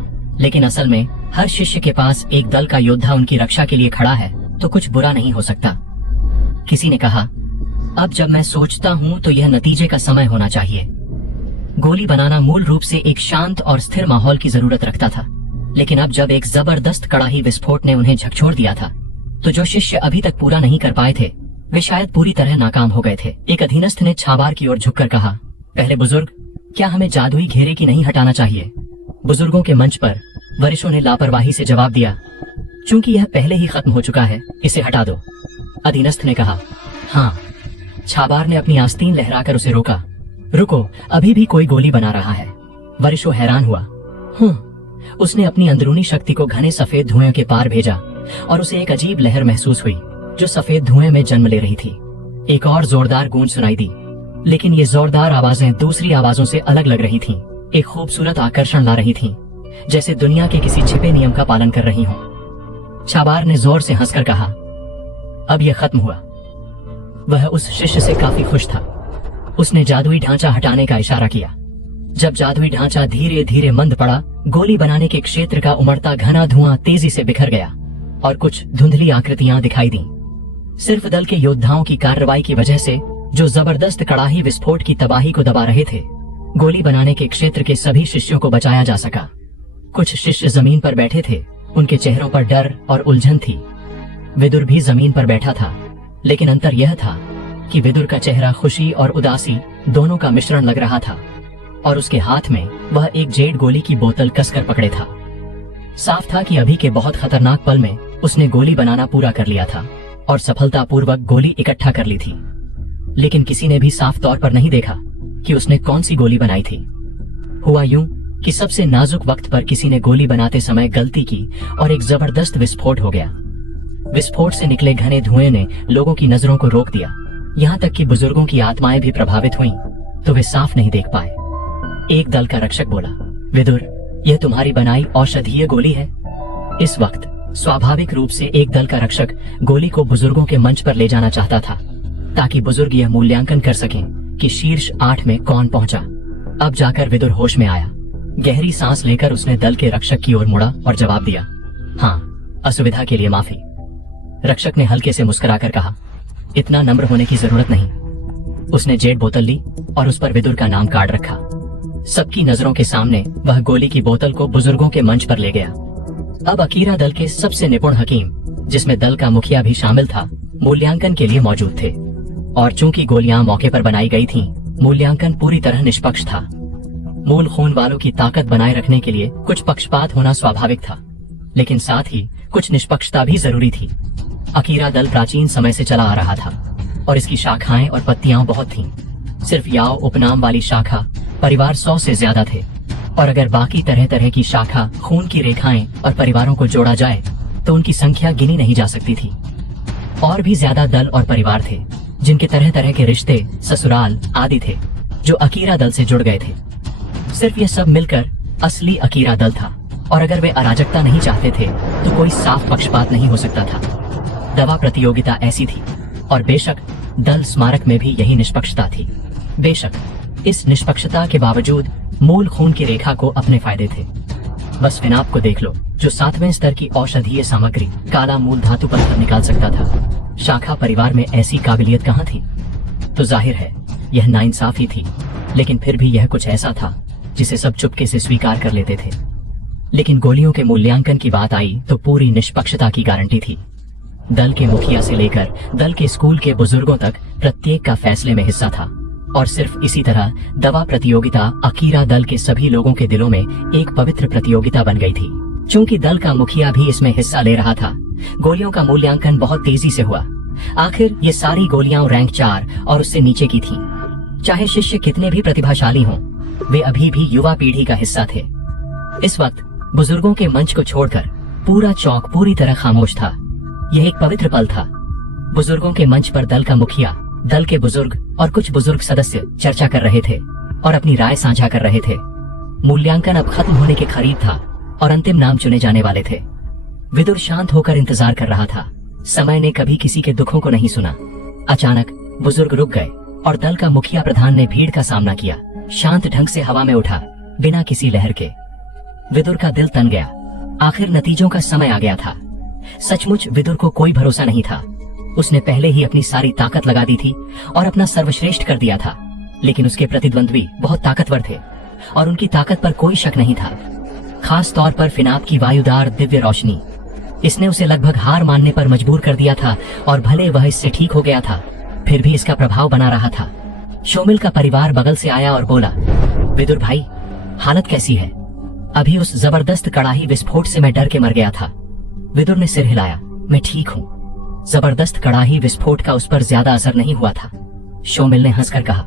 लेकिन असल में हर शिष्य के पास एक दल का योद्धा उनकी रक्षा के लिए खड़ा है, तो कुछ बुरा नहीं हो सकता। किसी ने कहा, अब जब मैं सोचता हूं तो यह नतीजे का समय होना चाहिए। गोली बनाना मूल रूप से एक शांत और स्थिर माहौल की जरूरत रखता था, लेकिन अब जब एक जबरदस्त कड़ाही विस्फोट ने उन्हें झकझोर दिया था, तो जो शिष्य अभी तक पूरा नहीं कर पाए थे वे शायद पूरी तरह नाकाम हो गए थे। एक अधीनस्थ ने छाबार की ओर झुककर कहा, पहले बुजुर्ग, क्या हमें जादुई घेरे की नहीं हटाना चाहिए? बुजुर्गों के मंच पर वरिष्ठों ने लापरवाही से जवाब दिया, चूंकि यह पहले ही खत्म हो चुका है, इसे हटा दो। अधीनस्थ ने कहा, हाँ। छाबार ने अपनी आस्तीन लहराकर उसे रोका, रुको, अभी भी कोई गोली बना रहा है। वरिष्ठो हैरान हुआ। उसने अपनी अंदरूनी शक्ति को घने सफेद धुएं के पार भेजा और उसे एक अजीब लहर महसूस हुई जो सफेद धुएं में जन्म ले रही थी। एक और जोरदार गूंज सुनाई दी, लेकिन ये जोरदार आवाजें दूसरी आवाजों से अलग लग रही थीं। एक खूबसूरत आकर्षण ला रही थीं, जैसे दुनिया के किसी छिपे नियम का पालन कर रही हों। छाबार ने जोर से हंसकर कहा, अब यह खत्म हुआ। वह उस शिष्य से काफी खुश था। उसने जादुई ढांचा हटाने का इशारा किया। जब जादुई ढांचा धीरे धीरे मंद पड़ा, गोली बनाने के क्षेत्र का उमड़ता घना धुआं तेजी से बिखर गया और कुछ धुंधली आकृतियां दिखाई दी। सिर्फ दल के योद्धाओं की कार्रवाई की वजह से, जो जबरदस्त कड़ाही विस्फोट की तबाही को दबा रहे थे, गोली बनाने के क्षेत्र के सभी शिष्यों को बचाया जा सका। कुछ शिष्य जमीन पर बैठे थे, उनके चेहरों पर डर और उलझन थी। विदुर भी जमीन पर बैठा था, लेकिन अंतर यह था कि विदुर का चेहरा खुशी और उदासी दोनों का मिश्रण लग रहा था और उसके हाथ में वह एक जेड गोली की बोतल कसकर पकड़े था। साफ था कि अभी के बहुत खतरनाक पल में उसने गोली बनाना पूरा कर लिया था और सफलतापूर्वक गोली इकट्ठा कर ली थी, लेकिन किसी ने भी साफ तौर पर नहीं देखा कि उसने कौन सी गोली बनाई थी। हुआ यूं कि सबसे नाजुक वक्त पर किसी ने गोली बनाते समय गलती की और एक जबरदस्त विस्फोट हो गया। विस्फोट से निकले घने धुएं ने लोगों की नजरों को रोक दिया, यहाँ तक कि बुजुर्गों की आत्माएं भी प्रभावित हुईं, तो वे साफ नहीं देख पाए। एक दल का रक्षक बोला, विदुर, यह तुम्हारी बनाई औषधीय गोली है। इस वक्त स्वाभाविक रूप से एक दल का रक्षक गोली को बुजुर्गों के मंच पर ले जाना चाहता था, ताकि बुजुर्ग यह मूल्यांकन कर सकें कि शीर्ष 8 में कौन पहुंचा। अब जाकर विदुर होश में आया। गहरी सांस लेकर उसने दल के रक्षक की ओर मुड़ा और जवाब दिया, हाँ, असुविधा के लिए माफी। रक्षक ने हल्के से मुस्कुराकर कहा, इतना नम्र होने की जरूरत नहीं। उसने जेड बोतल ली और उस पर विदुर का नाम कार्ड रखा। सबकी नजरों के सामने वह गोली की बोतल को बुजुर्गों के मंच पर ले गया। अब अकीरा दल के सबसे निपुण हकीम, जिसमें दल का मुखिया भी शामिल था, मूल्यांकन के लिए मौजूद थे। और चूंकि गोलियां मौके पर बनाई गई थीं, मूल्यांकन पूरी तरह निष्पक्ष था। मूल खून वालों की ताकत बनाए रखने के लिए कुछ पक्षपात होना स्वाभाविक था, लेकिन साथ ही कुछ निष्पक्षता भी जरूरी थी। अकीरा दल प्राचीन समय से चला आ रहा था और इसकी शाखाएं और पत्तियां बहुत थीं। सिर्फ याओ उपनाम वाली शाखा परिवार 100 से ज्यादा थे, और अगर बाकी तरह तरह की शाखा, खून की रेखाएं और परिवारों को जोड़ा जाए तो उनकी संख्या गिनी नहीं जा सकती थी। और भी ज्यादा दल और परिवार थे जिनके तरह तरह के रिश्ते, ससुराल आदि थे, जो अकीरा दल से जुड़ गए थे। सिर्फ यह सब मिलकर असली अकीरा दल था, और अगर वे अराजकता नहीं चाहते थे तो कोई साफ पक्षपात नहीं हो सकता था। दवा प्रतियोगिता ऐसी थी, और बेशक दल स्मारक में भी यही निष्पक्षता थी। बेशक इस निष्पक्षता के बावजूद मूल खून की रेखा को अपने फायदे थे। बस फिनाप को देख लो, जो 7वें स्तर की औषधीय सामग्री काला मूल धातु पत्थर निकाल सकता था। शाखा परिवार में ऐसी काबिलियत कहाँ थी? तो जाहिर है यह नाइंसाफी थी, लेकिन फिर भी यह कुछ ऐसा था जिसे सब चुपके से स्वीकार कर लेते थे। लेकिन गोलियों के मूल्यांकन की बात आई तो पूरी निष्पक्षता की गारंटी थी। दल के मुखिया से लेकर दल के स्कूल के बुजुर्गों तक प्रत्येक का फैसले में हिस्सा था, और सिर्फ इसी तरह दवा प्रतियोगिता अकीरा दल के सभी लोगों के दिलों में एक पवित्र प्रतियोगिता बन गई थी। चूंकि दल का मुखिया भी इसमें हिस्सा ले रहा था, गोलियों का मूल्यांकन बहुत तेजी से हुआ। आखिर ये सारी गोलियां रैंक 4 और उससे नीचे की थीं। चाहे शिष्य कितने भी प्रतिभाशाली हों, वे अभी भी युवा पीढ़ी का हिस्सा थे। इस वक्त बुजुर्गों के मंच को छोड़कर पूरा चौक पूरी तरह खामोश था। यह एक पवित्र पल था। बुजुर्गों के मंच पर दल का मुखिया, दल के बुजुर्ग और कुछ बुजुर्ग सदस्य चर्चा कर रहे थे और अपनी राय साझा कर रहे थे। मूल्यांकन अब खत्म होने के करीब था और अंतिम नाम चुने जाने वाले थे। विदुर शांत होकर इंतजार कर रहा था। समय ने कभी किसी के दुखों को नहीं सुना। अचानक बुजुर्ग रुक गए और दल का मुखिया प्रधान ने भीड़ का सामना किया। शांत ढंग से हवा में उठा, बिना किसी लहर के। विदुर का दिल तन गया। आखिर नतीजों का समय आ गया था। सचमुच विदुर को कोई भरोसा नहीं था। उसने पहले ही अपनी सारी ताकत लगा दी थी और अपना सर्वश्रेष्ठ कर दिया था, लेकिन उसके प्रतिद्वंद्वी बहुत ताकतवर थे और उनकी ताकत पर कोई शक नहीं था। खास तौर पर फिनाप की वायुदार दिव्य रोशनी, इसने उसे लगभग हार मानने पर मजबूर कर दिया था, और भले वह इससे ठीक हो गया था, फिर भी इसका प्रभाव बना रहा था। शोमिल का परिवार बगल से आया और बोला, विदुर भाई, हालत कैसी है? अभी उस जबरदस्त कड़ाही विस्फोट से मैं डर के मर गया था। विदुर ने सिर हिलाया, मैं ठीक हूँ। जबरदस्त कड़ाही विस्फोट का उस पर ज्यादा असर नहीं हुआ था। शोमिल ने हंसकर कहा,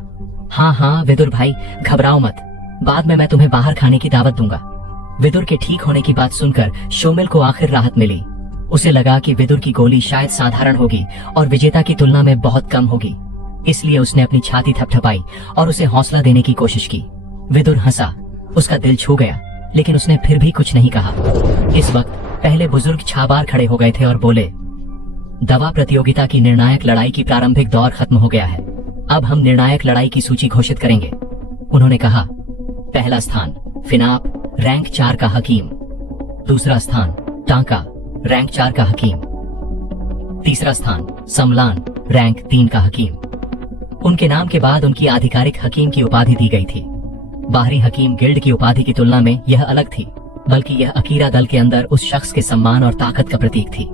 हाँ विदुर भाई, घबराओ मत, बाद में मैं तुम्हें बाहर खाने की दावत दूंगा। विदुर के ठीक होने की बात सुनकर शोमिल को आखिर राहत मिली। उसे लगा कि विदुर की गोली शायद साधारण होगी और विजेता की तुलना में बहुत कम होगी, इसलिए उसने अपनी छाती थपथपाई और उसे हौसला देने की कोशिश की। विदुर हंसा, उसका दिल छू गया, लेकिन उसने फिर भी कुछ नहीं कहा। इस वक्त पहले बुजुर्ग छाबार खड़े हो गए थे और बोले, दवा प्रतियोगिता की निर्णायक लड़ाई की प्रारंभिक दौर खत्म हो गया है। अब हम निर्णायक लड़ाई की सूची घोषित करेंगे। उन्होंने कहा, पहला स्थान फिनाप, रैंक 4 का हकीम। दूसरा स्थान टांका, रैंक 4 का हकीम। तीसरा स्थान समलान, रैंक 3 का हकीम। उनके नाम के बाद उनकी आधिकारिक हकीम की उपाधि दी गई थी। बाहरी हकीम गिल्ड की उपाधि की तुलना में यह अलग थी, बल्कि यह अकीरा दल के अंदर उस शख्स के सम्मान और ताकत का प्रतीक थी।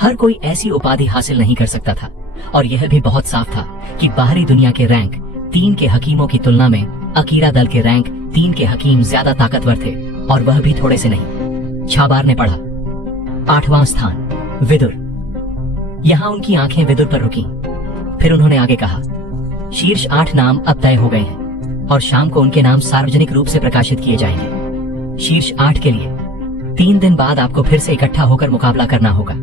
हर कोई ऐसी उपाधि हासिल नहीं कर सकता था, और यह भी बहुत साफ था कि बाहरी दुनिया के रैंक 3 के हकीमों की तुलना में अकीरा दल के रैंक 3 के हकीम ज्यादा ताकतवर थे, और वह भी थोड़े से नहीं। छाबार ने पढ़ा, 8वां स्थान विदुर। यहाँ उनकी आंखें विदुर पर रुकी। फिर उन्होंने आगे कहा, शीर्ष 8 नाम अब तय हो गए हैं और शाम को उनके नाम सार्वजनिक रूप से प्रकाशित किए जाएंगे। शीर्ष 8 के लिए 3 दिन बाद आपको फिर से इकट्ठा होकर मुकाबला करना होगा।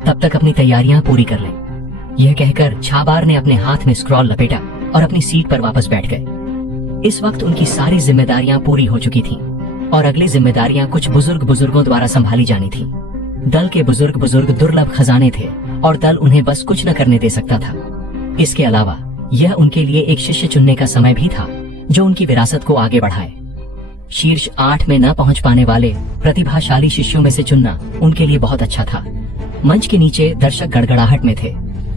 तब तक अपनी तैयारियां पूरी कर लें। यह कहकर छाबार ने अपने हाथ में स्क्रॉल लपेटा और अपनी सीट पर वापस बैठ गए। इस वक्त उनकी सारी जिम्मेदारियां पूरी हो चुकी थीं, और अगली जिम्मेदारियां कुछ बुजुर्गों द्वारा संभाली जानी थी। दल के बुजुर्ग दुर्लभ खजाने थे, और दल उन्हें बस कुछ न करने दे सकता था। इसके अलावा यह उनके लिए एक शिष्य चुनने का समय भी था, जो उनकी विरासत को आगे बढ़ाए। शीर्ष 8 में न पहुंच पाने वाले प्रतिभाशाली शिष्यों में से चुनना उनके लिए बहुत अच्छा था। मंच के नीचे दर्शक गड़गड़ाहट में थे।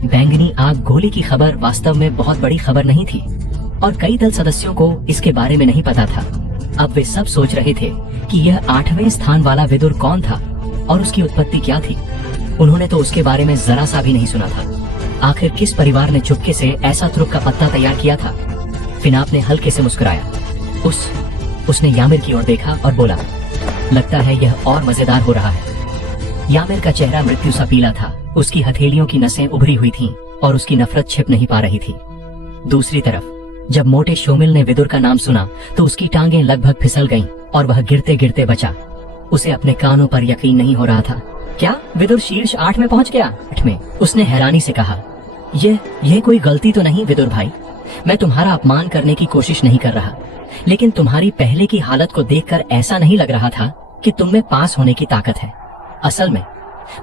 बैंगनी आग गोली की खबर वास्तव में बहुत बड़ी खबर नहीं थी, और कई दल सदस्यों को इसके बारे में नहीं पता था। अब वे सब सोच रहे थे कि यह 8वें स्थान वाला विदुर कौन था और उसकी उत्पत्ति क्या थी। उन्होंने तो उसके बारे में जरा सा भी नहीं सुना था। आखिर किस परिवार ने चुपके से ऐसा तुरुप का पत्ता तैयार किया था? फिनाप ने हल्के से मुस्कुराया। उसने यामिर की ओर देखा और बोला, लगता है यह और मजेदार हो रहा है। यामिर का चेहरा मृत्यु सा पीला था। उसकी हथेलियों की नसें उभरी हुई थीं और उसकी नफरत छिप नहीं पा रही थी। दूसरी तरफ जब मोटे शोमिल ने विदुर का नाम सुना तो उसकी टांगें लगभग फिसल गईं और वह गिरते गिरते बचा। उसे अपने कानों पर यकीन नहीं हो रहा था। क्या विदुर शीर्ष 8 में पहुंच गया? 8 में। उसने हैरानी से कहा, यह कोई गलती तो नहीं विदुर भाई। मैं तुम्हारा अपमान करने की कोशिश नहीं कर रहा, लेकिन तुम्हारी पहले की हालत को देखकर ऐसा नहीं लग रहा था कि तुम में पास होने की ताकत है। असल में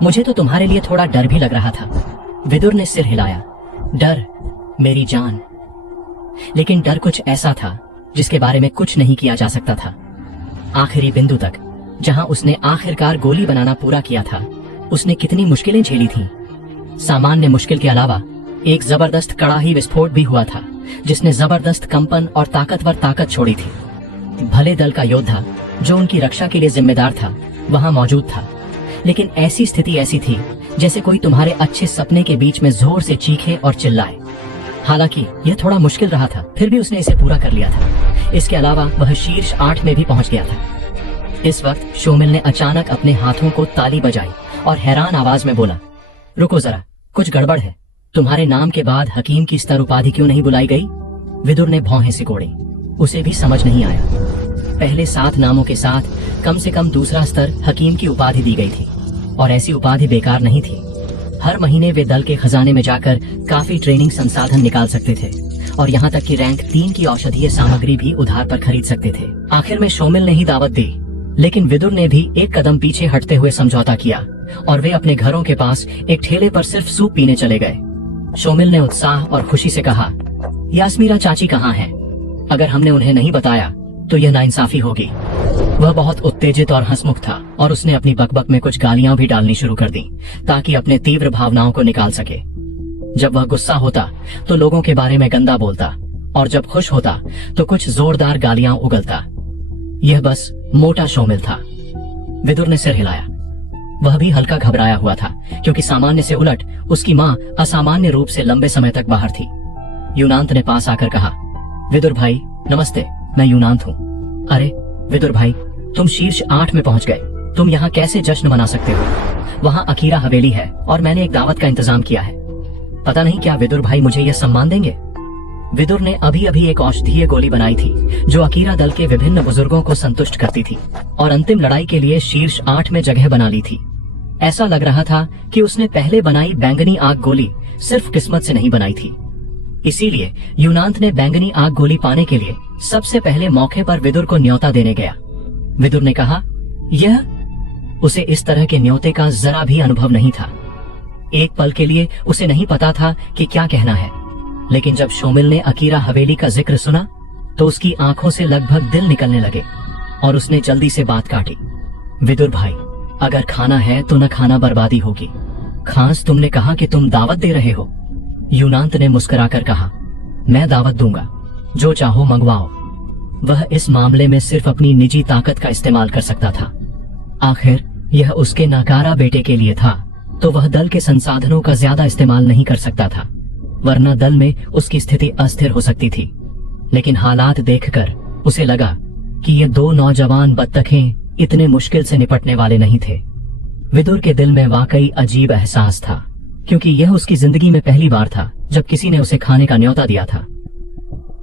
मुझे तो तुम्हारे लिए थोड़ा डर भी लग रहा था। विदुर ने सिर हिलाया। डर? मेरी जान। लेकिन डर कुछ ऐसा था जिसके बारे में कुछ नहीं किया जा सकता था। आखिरी बिंदु तक, जहां उसने आखिरकार गोली बनाना पूरा किया था, उसने कितनी मुश्किलें झेली थीं। सामान्य मुश्किल के अलावा एक जबरदस्त कड़ाही विस्फोट भी हुआ था, जिसने जबरदस्त कंपन और ताकतवर ताकत छोड़ी थी। भले दल का योद्धा जो उनकी रक्षा के लिए जिम्मेदार था वहां मौजूद था, लेकिन ऐसी स्थिति ऐसी थी जैसे कोई तुम्हारे अच्छे सपने के बीच में जोर से चीखे और चिल्लाए। हालांकि यह थोड़ा मुश्किल रहा था, फिर भी उसने इसे पूरा कर लिया था। इसके अलावा वह शीर्ष 8 में भी पहुंच गया था। इस वक्त शोमिल ने अचानक अपने हाथों को ताली बजाई और हैरान आवाज में बोला, रुको जरा, कुछ गड़बड़ है। तुम्हारे नाम के बाद हकीम की स्तर उपाधि क्यों नहीं बुलाई गई? विदुर ने भौहें सिकोड़ी। उसे भी समझ नहीं आया। पहले 7 नामों के साथ कम से कम दूसरा स्तर हकीम की उपाधि दी गई थी, और ऐसी उपाधि बेकार नहीं थी। हर महीने वे दल के खजाने में जाकर काफी ट्रेनिंग संसाधन निकाल सकते थे, और यहाँ तक कि रैंक 3 की औषधीय सामग्री भी उधार पर खरीद सकते थे। आखिर में शोमिल ने ही दावत दी, लेकिन विदुर ने भी एक कदम पीछे हटते हुए समझौता किया, और वे अपने घरों के पास एक ठेले पर सिर्फ सूप पीने चले गए। शोमिल ने उत्साह और खुशी से कहा, यास्मीरा चाची कहाँ हैं? अगर हमने उन्हें नहीं बताया तो यह नाइंसाफी होगी। वह बहुत उत्तेजित और हंसमुख था, और उसने अपनी बकबक में कुछ गालियां भी डालनी शुरू कर दी ताकि अपने तीव्र भावनाओं को निकाल सके। जब वह गुस्सा होता तो लोगों के बारे में गंदा बोलता, और जब खुश होता तो कुछ जोरदार गालियां उगलता। यह बस मोटा शोमिल था। विदुर ने सिर हिलाया। वह भी हल्का घबराया हुआ था, क्योंकि सामान्य से उलट उसकी मां असामान्य रूप से लंबे समय तक बाहर थी। यूनांत ने पास आकर कहा, विदुर भाई नमस्ते, मैं यूनांत हूँ। अरे विदुर भाई, तुम शीर्ष 8 में पहुंच गए। तुम यहाँ कैसे जश्न मना सकते हो? वहाँ अकीरा हवेली है और मैंने एक दावत का इंतजाम किया है। पता नहीं क्या विदुर भाई मुझे यह सम्मान देंगे। विदुर ने अभी अभी एक औषधीय गोली बनाई थी जो अकीरा दल के विभिन्न बुजुर्गों को संतुष्ट करती थी, और अंतिम लड़ाई के लिए शीर्ष 8 में जगह बना ली थी। ऐसा लग रहा था कि उसने पहले बनाई बैंगनी आग गोली सिर्फ किस्मत से नहीं बनाई थी। इसीलिए यूनांत ने बैंगनी आग गोली पाने के लिए सबसे पहले मौके पर विदुर को न्योता देने गया। विदुर ने कहा, यह? उसे इस तरह के न्योते का जरा भी अनुभव नहीं था। एक पल के लिए उसे नहीं पता था कि क्या कहना है, लेकिन जब शोमिल ने अकीरा हवेली का जिक्र सुना तो उसकी आंखों से लगभग दिल निकलने लगे, और उसने जल्दी से बात काटी। विदुर भाई, अगर खाना है तो न खाना बर्बादी होगी। खास तुमने कहा कि तुम दावत दे रहे हो। यूनांत ने मुस्कुराकर कहा, मैं दावत दूंगा, जो चाहो मंगवाओ। वह इस मामले में सिर्फ अपनी निजी ताकत का इस्तेमाल कर सकता था। आखिर यह उसके नाकारा बेटे के लिए था, तो वह दल के संसाधनों का ज्यादा इस्तेमाल नहीं कर सकता था, वरना दल में उसकी स्थिति अस्थिर हो सकती थी। लेकिन हालात देखकर उसे लगा कि ये 2 नौजवान बत्तखें इतने मुश्किल से निपटने वाले नहीं थे। विदुर के दिल में वाकई अजीब एहसास था, क्योंकि यह उसकी जिंदगी में पहली बार था जब किसी ने उसे खाने का न्योता दिया था।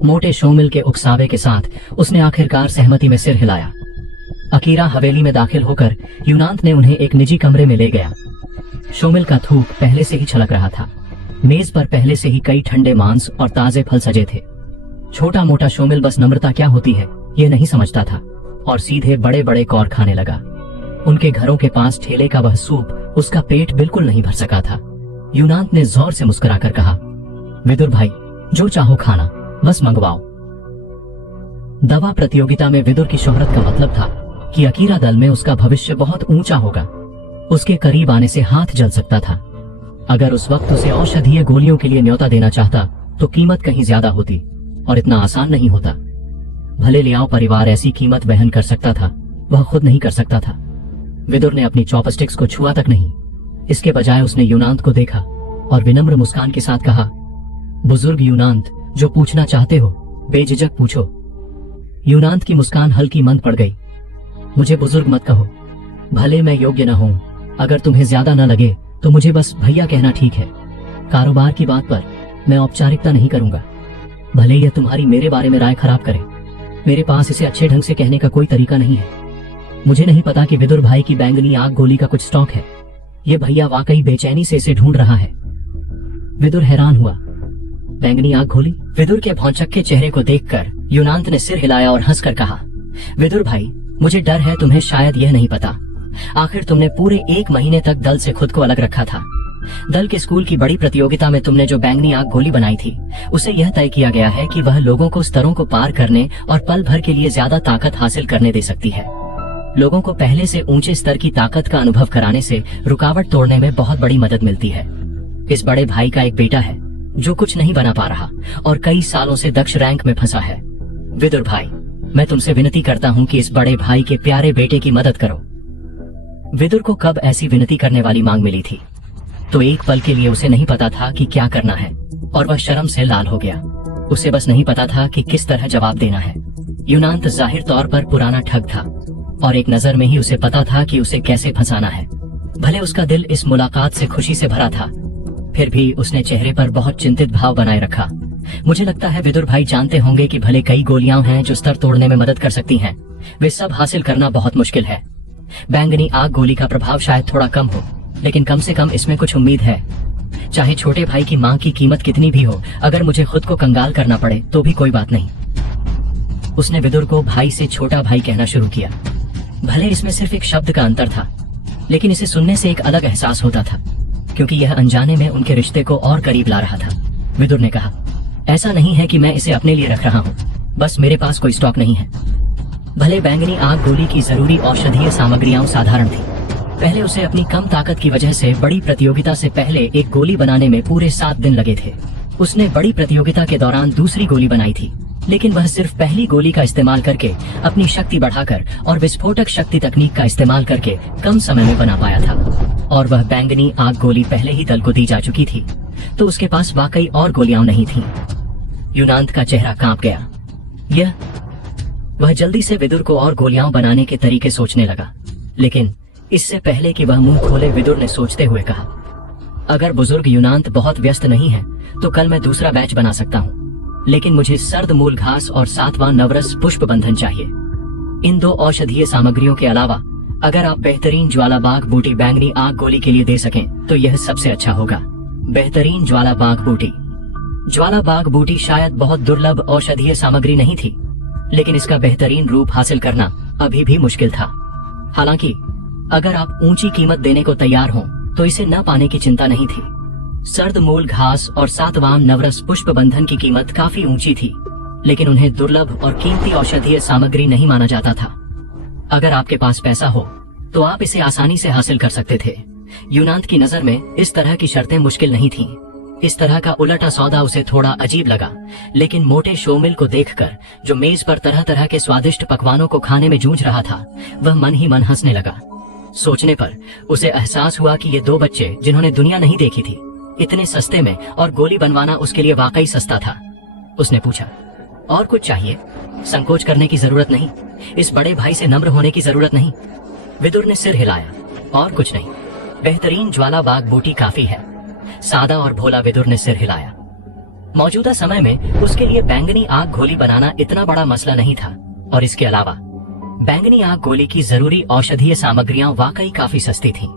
मोटे शोमिल के उकसावे के साथ उसने आखिरकार सहमति में सिर हिलाया। अकीरा हवेली में दाखिल होकर यूनांत ने उन्हें एक निजी कमरे में ले गया। शोमिल का थूक पहले से ही छलक रहा था। मेज पर पहले से ही कई ठंडे मांस और ताजे फल सजे थे। छोटा मोटा शोमिल बस नम्रता क्या होती है यह नहीं समझता था, और सीधे बड़े बड़े कौर खाने लगा। उनके घरों के पास ठेले का वह सूप उसका पेट बिल्कुल नहीं भर सका था। यूनांत ने जोर से मुस्कुराकर कहा, विदुर भाई, जो चाहो खाना, बस मंगवाओ। दवा प्रतियोगिता में विदुर की शोहरत का मतलब था कि अकीरा दल में उसका भविष्य बहुत ऊंचा होगा। उसके करीब आने से हाथ जल सकता था। अगर उस वक्त उसे औषधीय गोलियों के लिए न्योता देना चाहता तो कीमत कहीं ज्यादा होती, और इतना आसान नहीं होता। भले लियाओ परिवार ऐसी कीमत वहन कर सकता था, वह खुद नहीं कर सकता था। विदुर ने अपनी चॉपस्टिक्स को छुआ तक नहीं। इसके बजाय उसने यूनांत को देखा और विनम्र मुस्कान के साथ कहा, बुजुर्ग यूनांत, जो पूछना चाहते हो बेझिझक पूछो। यूनांत की मुस्कान हल्की मंद पड़ गई। मुझे बुजुर्ग मत कहो, भले मैं योग्य न हूं। अगर तुम्हें ज्यादा न लगे तो मुझे बस भैया कहना ठीक है। कारोबार की बात पर मैं औपचारिकता नहीं करूंगा। भले यह तुम्हारी मेरे बारे में राय खराब करे, मेरे पास इसे अच्छे ढंग से कहने का कोई तरीका नहीं है। मुझे नहीं पता कि विदुर भाई की बैंगनी आग गोली का कुछ स्टॉक है। ये भैया वाकई बेचैनी से इसे ढूंढ रहा है। विदुर हैरान हुआ। बैंगनी आग गोली? विदुर के भौंचक्के चेहरे को देखकर यूनांत ने सिर हिलाया और हंसकर कहा, विदुर भाई, मुझे डर है तुम्हें शायद यह नहीं पता। आखिर तुमने पूरे 1 महीने तक दल से खुद को अलग रखा था। दल के स्कूल की बड़ी प्रतियोगिता में तुमने जो बैंगनी आग गोली बनाई थी, उसे यह तय किया गया है कि वह लोगों को स्तरों को पार करने और पल भर के लिए ज्यादा ताकत हासिल करने दे सकती है। लोगों को पहले से ऊंचे स्तर की ताकत का अनुभव कराने से रुकावट तोड़ने में बहुत बड़ी मदद मिलती है। इस बड़े भाई का एक बेटा है जो कुछ नहीं बना पा रहा और कई सालों से दक्ष रैंक में फंसा है। विदुर भाई, मैं तुमसे विनती करता हूँ कि इस बड़े भाई के प्यारे बेटे की मदद करो। विदुर को कब ऐसी विनती करने वाली मांग मिली थी, तो एक पल के लिए उसे नहीं पता था कि क्या करना है और वह शर्म से लाल हो गया। उसे बस नहीं पता था कि किस तरह जवाब देना है। यूनांत जाहिर तौर पर पुराना ठग था और एक नजर में ही उसे पता था कि उसे कैसे फंसाना है। भले उसका दिल इस मुलाकात से खुशी से भरा था, फिर भी उसने चेहरे पर बहुत चिंतित भाव बनाए रखा। मुझे लगता है विदुर भाई जानते होंगे कि भले कई गोलियां हैं जो स्तर तोड़ने में मदद कर सकती हैं, वे सब हासिल करना बहुत मुश्किल है। बैंगनी आग गोली का प्रभाव शायद थोड़ा कम हो, लेकिन कम से कम इसमें कुछ उम्मीद है। चाहे छोटे भाई की मांग की कीमत कितनी भी हो, अगर मुझे खुद को कंगाल करना पड़े तो भी कोई बात नहीं। उसने विदुर को भाई से छोटा भाई कहना शुरू किया। भले इसमें सिर्फ एक शब्द का अंतर था, लेकिन इसे सुनने से एक अलग एहसास होता था, क्योंकि यह अनजाने में उनके रिश्ते को और करीब ला रहा था। विदुर ने कहा, ऐसा नहीं है कि मैं इसे अपने लिए रख रहा हूँ, बस मेरे पास कोई स्टॉक नहीं है। भले बैंगनी आग गोली की जरूरी औषधीय सामग्रियां साधारण थी। पहले उसे अपनी कम ताकत की वजह से बड़ी प्रतियोगिता से पहले एक गोली बनाने में पूरे 7 दिन लगे थे। उसने बड़ी प्रतियोगिता के दौरान दूसरी गोली बनाई थी, लेकिन वह सिर्फ पहली गोली का इस्तेमाल करके अपनी शक्ति बढ़ाकर और विस्फोटक शक्ति तकनीक का इस्तेमाल करके कम समय में बना पाया था। और वह बैंगनी आग गोली पहले ही दल को दी जा चुकी थी, तो उसके पास वाकई और गोलियां नहीं थीं। यूनांत का चेहरा कांप गया। वह जल्दी से विदुर को और गोलियां बनाने के तरीके सोचने लगा, लेकिन इससे पहले कि वह मुंह खोले विदुर ने सोचते हुए कहा, अगर बुजुर्ग यूनांत बहुत व्यस्त नहीं है तो कल मैं दूसरा बैच बना सकता हूँ, लेकिन मुझे सर्द मूल घास और 7वां नवरस पुष्प बंधन चाहिए। इन 2 औषधीय सामग्रियों के अलावा अगर आप बेहतरीन ज्वालाबाग बूटी बैंगनी आग गोली के लिए दे सकें तो यह सबसे अच्छा होगा। बेहतरीन ज्वालाबाग बूटी। ज्वालाबाग बूटी शायद बहुत दुर्लभ औषधीय सामग्री नहीं थी, लेकिन इसका बेहतरीन रूप हासिल करना अभी भी मुश्किल था। हालांकि अगर आप ऊंची कीमत देने को तैयार हों तो इसे न पाने की चिंता नहीं थी। सर्द मूल घास और 7वां नवरस पुष्प बंधन की कीमत काफी ऊंची थी, लेकिन उन्हें दुर्लभ और कीमती औषधीय सामग्री नहीं माना जाता था। अगर आपके पास पैसा हो तो आप इसे आसानी से हासिल कर सकते थे। यूनांत की नजर में इस तरह की शर्तें मुश्किल नहीं थीं। इस तरह का उलटा सौदा उसे थोड़ा अजीब लगा, लेकिन मोटे शोमिल को देखकर जो मेज पर तरह तरह के स्वादिष्ट पकवानों को खाने में जूझ रहा था, वह मन ही मन हंसने लगा। सोचने पर उसे एहसास हुआ कि ये 2 बच्चे जिन्होंने दुनिया नहीं देखी थी, इतने सस्ते में और गोली बनवाना उसके लिए वाकई सस्ता था। उसने पूछा, और कुछ चाहिए? संकोच करने की जरूरत नहीं, इस बड़े भाई से नम्र होने की जरूरत नहीं। विदुर ने सिर हिलाया, और कुछ नहीं, बेहतरीन ज्वालाबाग बूटी काफी है। सादा और भोला विदुर ने सिर हिलाया। मौजूदा समय में उसके लिए बैंगनी आग गोली बनाना इतना बड़ा मसला नहीं था, और इसके अलावा बैंगनी आग गोली की जरूरी औषधीय सामग्रियां वाकई काफी सस्ती थीं।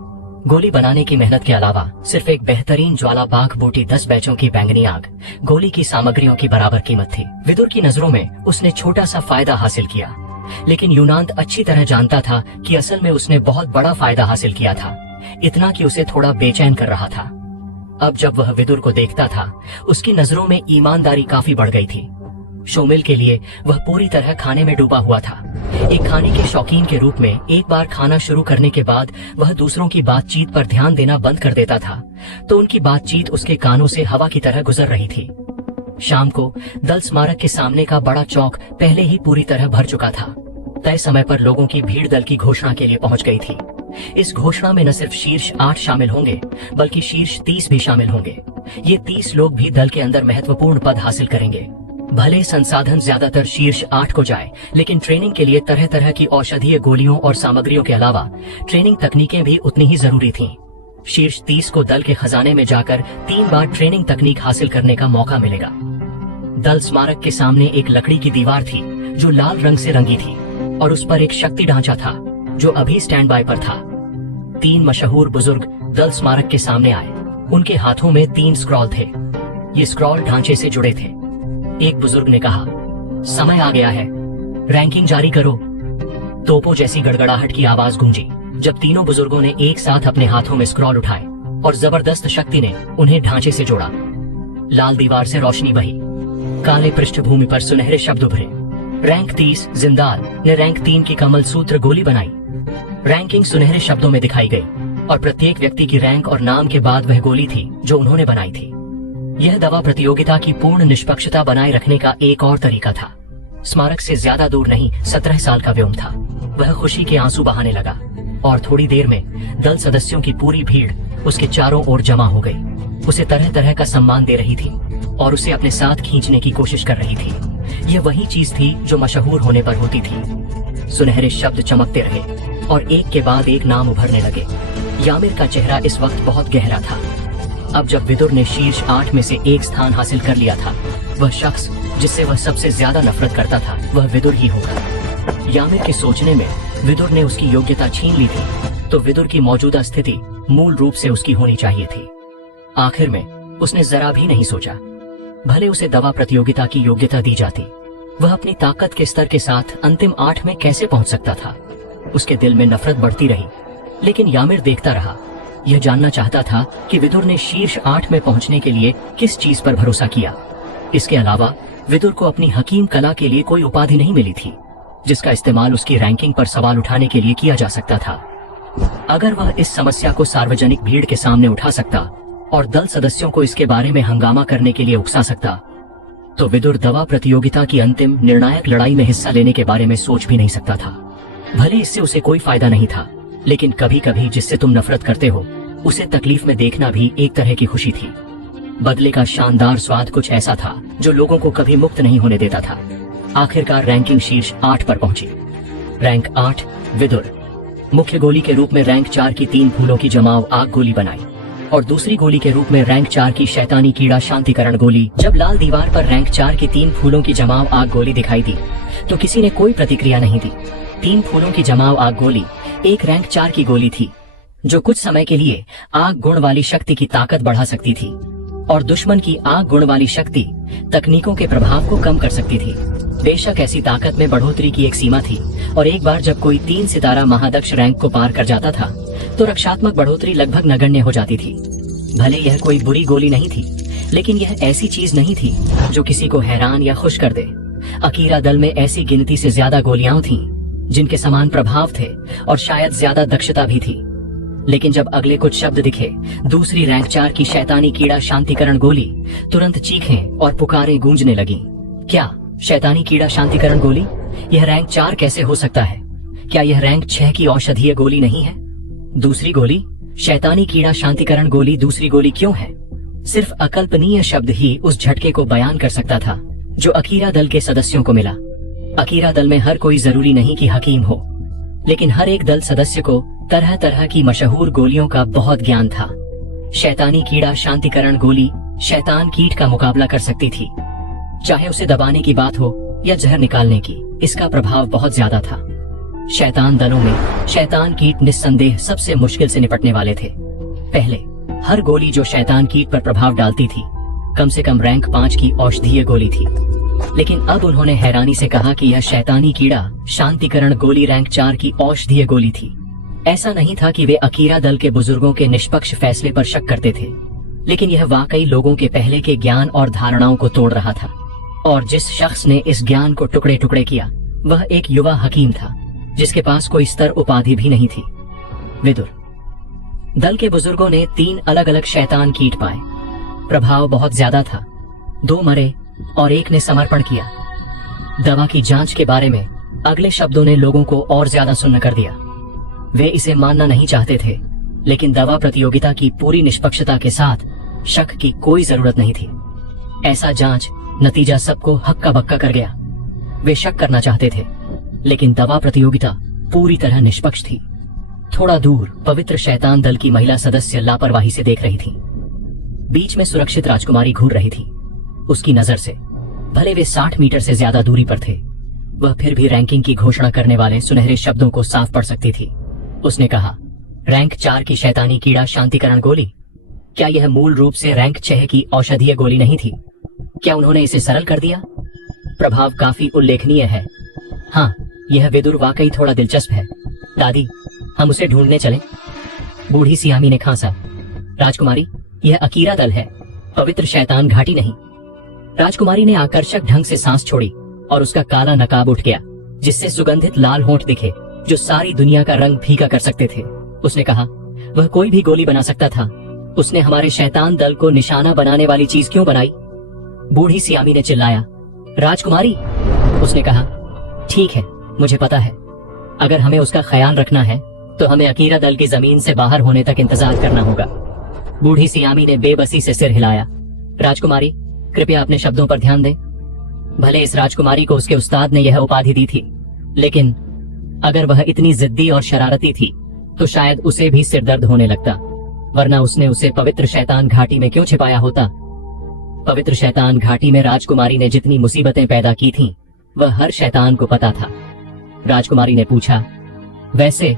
गोली बनाने की मेहनत के अलावा सिर्फ एक बेहतरीन ज्वालाबाग बूटी 10 बैचों की बैंगनी आग गोली की सामग्रियों की बराबर कीमत थी। विदुर की नजरों में उसने छोटा सा फायदा हासिल किया, लेकिन यूनांत अच्छी तरह जानता था कि असल में उसने बहुत बड़ा फायदा हासिल किया था, इतना कि उसे थोड़ा बेचैन कर रहा था। अब जब वह विदुर को देखता था, उसकी नजरों में ईमानदारी काफी बढ़ गई थी। शोमिल के लिए वह पूरी तरह खाने में डूबा हुआ था। एक खाने के शौकीन के रूप में एक बार खाना शुरू करने के बाद वह दूसरों की बातचीत पर ध्यान देना बंद कर देता था, तो उनकी बातचीत उसके कानों से हवा की तरह गुजर रही थी। शाम को दल स्मारक के सामने का बड़ा चौक पहले ही पूरी तरह भर चुका था। तय समय पर लोगों की भीड़ दल की घोषणा के लिए पहुंच गई थी। इस घोषणा में न सिर्फ शीर्ष 8 शामिल होंगे, बल्कि शीर्ष 30 भी शामिल होंगे। ये 30 लोग भी दल के अंदर महत्वपूर्ण पद हासिल करेंगे। भले संसाधन ज्यादातर शीर्ष 8 को जाए, लेकिन ट्रेनिंग के लिए तरह तरह की औषधीय गोलियों और सामग्रियों के अलावा ट्रेनिंग तकनीकें भी उतनी ही जरूरी थीं। शीर्ष 30 को दल के खजाने में जाकर 3 बार ट्रेनिंग तकनीक हासिल करने का मौका मिलेगा। दल स्मारक के सामने एक लकड़ी की दीवार थी जो लाल रंग से रंगी थी और उस पर एक शक्ति ढांचा था जो अभी स्टैंड बाय पर था। 3 मशहूर बुजुर्ग दल स्मारक के सामने आए। उनके हाथों में 3 स्क्रॉल थे। ये स्क्रॉल ढांचे से जुड़े थे। एक बुजुर्ग ने कहा, समय आ गया है, रैंकिंग जारी करो। तोपों जैसी गड़गड़ाहट की आवाज गूंजी जब तीनों बुजुर्गों ने एक साथ अपने हाथों में स्क्रॉल उठाए और जबरदस्त शक्ति ने उन्हें ढांचे से जोड़ा। लाल दीवार से रोशनी बही, काले पृष्ठभूमि पर सुनहरे शब्द उभरे। रैंक 30 जिंदाल ने रैंक 3 की कमल सूत्र गोली बनाई। रैंकिंग सुनहरे शब्दों में दिखाई गई और प्रत्येक व्यक्ति की रैंक और नाम के बाद वह गोली थी जो उन्होंने बनाई थी। यह दवा प्रतियोगिता की पूर्ण निष्पक्षता बनाए रखने का एक और तरीका था। स्मारक से ज्यादा दूर नहीं 17 साल का व्योम था। वह खुशी के आंसू बहाने लगा और थोड़ी देर में दल सदस्यों की पूरी भीड़ उसके चारों ओर जमा हो गई। उसे तरह तरह का सम्मान दे रही थी और उसे अपने साथ खींचने की कोशिश कर रही थी। यह वही चीज थी जो मशहूर होने पर होती थी। सुनहरे शब्द चमकते रहे और एक के बाद एक नाम उभरने लगे। यामिर का चेहरा इस वक्त बहुत गहरा था। अब जब विदुर ने शीर्ष 8 में से एक स्थान हासिल कर लिया था, वह शख्स जिससे वह सबसे ज्यादा नफरत करता था वह विदुर ही होगा। यामिर के सोचने में विदुर ने उसकी योग्यता छीन ली थी, तो विदुर की मौजूदा स्थिति मूल रूप से उसकी होनी चाहिए थी। आखिर में उसने जरा भी नहीं सोचा। भले उसे दवा प्रतियोगिता की योग्यता दी जाती, वह अपनी ताकत के स्तर के साथ अंतिम 8 में कैसे पहुंच सकता था। उसके दिल में नफरत बढ़ती रही, लेकिन यामिर देखता रहा। यह जानना चाहता था कि विदुर ने शीर्ष 8 में पहुंचने के लिए किस चीज पर भरोसा किया। इसके अलावा विदुर को अपनी हकीम कला के लिए कोई उपाधि नहीं मिली थी जिसका इस्तेमाल उसकी रैंकिंग पर सवाल उठाने के लिए किया जा सकता था। अगर वह इस समस्या को सार्वजनिक भीड़ के सामने उठा सकता और दल सदस्यों को इसके बारे में हंगामा करने के लिए उकसा सकता, तो विदुर दवा प्रतियोगिता की अंतिम निर्णायक लड़ाई में हिस्सा लेने के बारे में सोच भी नहीं सकता था। भले इससे उसे कोई फायदा नहीं था, लेकिन कभी कभी जिससे तुम नफरत करते हो उसे तकलीफ में देखना भी एक तरह की खुशी थी। बदले का शानदार स्वाद कुछ ऐसा था जो लोगों को कभी मुक्त नहीं होने देता था। आखिरकार रैंकिंग शीर्ष 8 पर पहुंची। रैंक 8 विदुर। मुख्य गोली के रूप में रैंक 4 की 3 फूलों की जमाव आग गोली बनाई और दूसरी गोली के रूप में रैंक 4 की शैतानी कीड़ा शांतिकरण गोली। जब लाल दीवार पर रैंक 4 की 3 फूलों की जमाव आग गोली दिखाई दी तो किसी ने कोई प्रतिक्रिया नहीं दी। 3 फूलों की जमाव आग गोली एक रैंक 4 की गोली थी जो कुछ समय के लिए आग गुण वाली शक्ति की ताकत बढ़ा सकती थी और दुश्मन की आग गुण वाली शक्ति तकनीकों के प्रभाव को कम कर सकती थी। बेशक ऐसी ताकत में बढ़ोतरी की एक सीमा थी और एक बार जब कोई 3 सितारा महादक्ष रैंक को पार कर जाता था तो रक्षात्मक बढ़ोतरी लगभग नगण्य हो जाती थी। भले यह कोई बुरी गोली नहीं थी, लेकिन यह ऐसी चीज नहीं थी जो किसी को हैरान या खुश कर दे। अकीरा दल में ऐसी गिनती से ज्यादा गोलियां थीं जिनके समान प्रभाव थे और शायद ज्यादा दक्षता भी थी। लेकिन जब अगले कुछ शब्द दिखे, दूसरी रैंक 4 की शैतानी कीड़ा शांतिकरण गोली, तुरंत चीखें और पुकारें गूंजने लगी। क्या शैतानी कीड़ा शांतिकरण गोली? यह रैंक 4 कैसे हो सकता है? क्या यह रैंक 6 की औषधीय गोली नहीं है? दूसरी गोली शैतानी कीड़ा शांतिकरण गोली दूसरी गोली क्यों है? सिर्फ अकल्पनीय शब्द ही उस झटके को बयान कर सकता था जो अकीरा दल के सदस्यों को मिला। अकीरा दल में हर कोई जरूरी नहीं कि हकीम हो, लेकिन हर एक दल सदस्य को तरह तरह की मशहूर गोलियों का बहुत ज्ञान था। शैतानी कीड़ा शांतिकरण गोली शैतान कीट का मुकाबला कर सकती थी। चाहे उसे दबाने की बात हो या जहर निकालने की, इसका प्रभाव बहुत ज्यादा था। शैतान दलों में शैतान कीट निस्संदेह सबसे मुश्किल से निपटने वाले थे। पहले हर गोली जो शैतान कीट पर प्रभाव डालती थी कम से कम रैंक 5 की औषधीय गोली थी, लेकिन अब उन्होंने हैरानी से कहा कि यह शैतानी कीड़ा शांतिकरण गोली रैंक 4 की औषधीय गोली थी। ऐसा नहीं था कि वे अकीरा दल के बुजुर्गों के निष्पक्ष फैसले पर शक करते थे, लेकिन यह वाकई लोगों के पहले के ज्ञान और धारणाओं को तोड़ रहा था। और जिस शख्स ने इस ज्ञान को टुकड़े टुकड़े किया वह एक युवा हकीम था जिसके पास कोई स्तर उपाधि भी नहीं थी। विदुर। दल के बुजुर्गों ने 3 अलग अलग शैतान कीट पाए। प्रभाव बहुत ज्यादा था। 2 मरे और 1 ने समर्पण किया। दवा की जांच के बारे में अगले शब्दों ने लोगों को और ज्यादा सुन्न कर दिया। वे इसे मानना नहीं चाहते थे, लेकिन दवा प्रतियोगिता की पूरी निष्पक्षता के साथ शक की कोई जरूरत नहीं थी। ऐसा जांच नतीजा सबको हक्का बक्का कर गया। वे शक करना चाहते थे, लेकिन दवा प्रतियोगिता पूरी तरह निष्पक्ष थी। थोड़ा दूर पवित्र शैतान दल की महिला सदस्य लापरवाही से देख रही थी। बीच में सुरक्षित राजकुमारी घूर रही थी। उसकी नजर से भले वे 60 मीटर से ज्यादा दूरी पर थे, वह फिर भी रैंकिंग की घोषणा करने वाले सुनहरे शब्दों को साफ पढ़ सकती थी। उसने कहा, रैंक 4 की शैतानी कीड़ा शांतिकरण गोली। क्या यह मूल रूप से रैंक 6 की औषधीय गोली नहीं थी? क्या उन्होंने इसे सरल कर दिया? प्रभाव काफी उल्लेखनीय है। हाँ, यह विदुर वाकई थोड़ा दिलचस्प है। दादी, हम उसे ढूंढने चलें? बूढ़ी सियामी ने खांसा। राजकुमारी, यह अकीरा दल है, पवित्र शैतान घाटी नहीं। राजकुमारी ने आकर्षक ढंग से सांस छोड़ी और उसका काला नकाब उठ गया, जिससे सुगंधित लाल होंठ दिखे जो सारी दुनिया का रंग फीका कर सकते थे। उसने कहा, वह कोई भी गोली बना सकता था। उसने हमारे शैतान दल को निशाना बनाने वाली चीज क्यों बनाई? बूढ़ी सियामी ने चिल्लाया। राजकुमारी, उसने कहा, ठीक है, मुझे पता है। अगर हमें उसका ख्याल रखना है तो हमें अकीरा दल की जमीन से बाहर होने तक इंतजार करना होगा। बूढ़ी सियामी ने बेबसी से सिर हिलाया। राजकुमारी, कृपया अपने शब्दों पर ध्यान दें। भले इस राजकुमारी को उसके उस्ताद ने यह उपाधि दी थी, लेकिन अगर वह इतनी जिद्दी और शरारती थी तो शायद उसे भी सिरदर्द होने लगता, वरना उसने उसे पवित्र शैतान घाटी में क्यों छिपाया होता? पवित्र शैतान घाटी में राजकुमारी ने जितनी मुसीबतें पैदा की थीं, वह हर शैतान को पता था। राजकुमारी ने पूछा, वैसे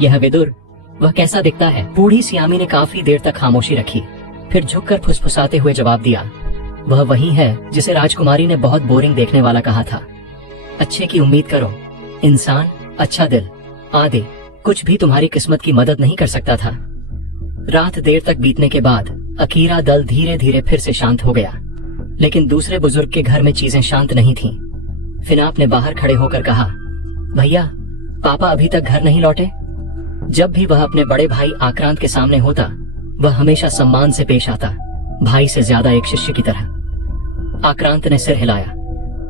यह विदुर, वह कैसा दिखता है? बूढ़ी सियामी ने काफी देर तक खामोशी रखी, फिर झुककर फुसफुसाते हुए जवाब दिया, वह वही है जिसे राजकुमारी ने बहुत बोरिंग देखने वाला कहा था। अच्छे की उम्मीद करो, इंसान, अच्छा दिल आदि कुछ भी तुम्हारी किस्मत की मदद नहीं कर सकता था। रात देर तक बीतने के बाद अकीरा दल धीरे धीरे फिर से शांत हो गया, लेकिन दूसरे बुजुर्ग के घर में चीजें शांत नहीं थीं। फिनाप ने बाहर खड़े होकर कहा, भैया, पापा अभी तक घर नहीं लौटे? जब भी वह अपने बड़े भाई आक्रांत के सामने होता, वह हमेशा सम्मान से पेश आता, भाई से ज्यादा एक शिष्य की तरह। आक्रांत ने सिर हिलाया।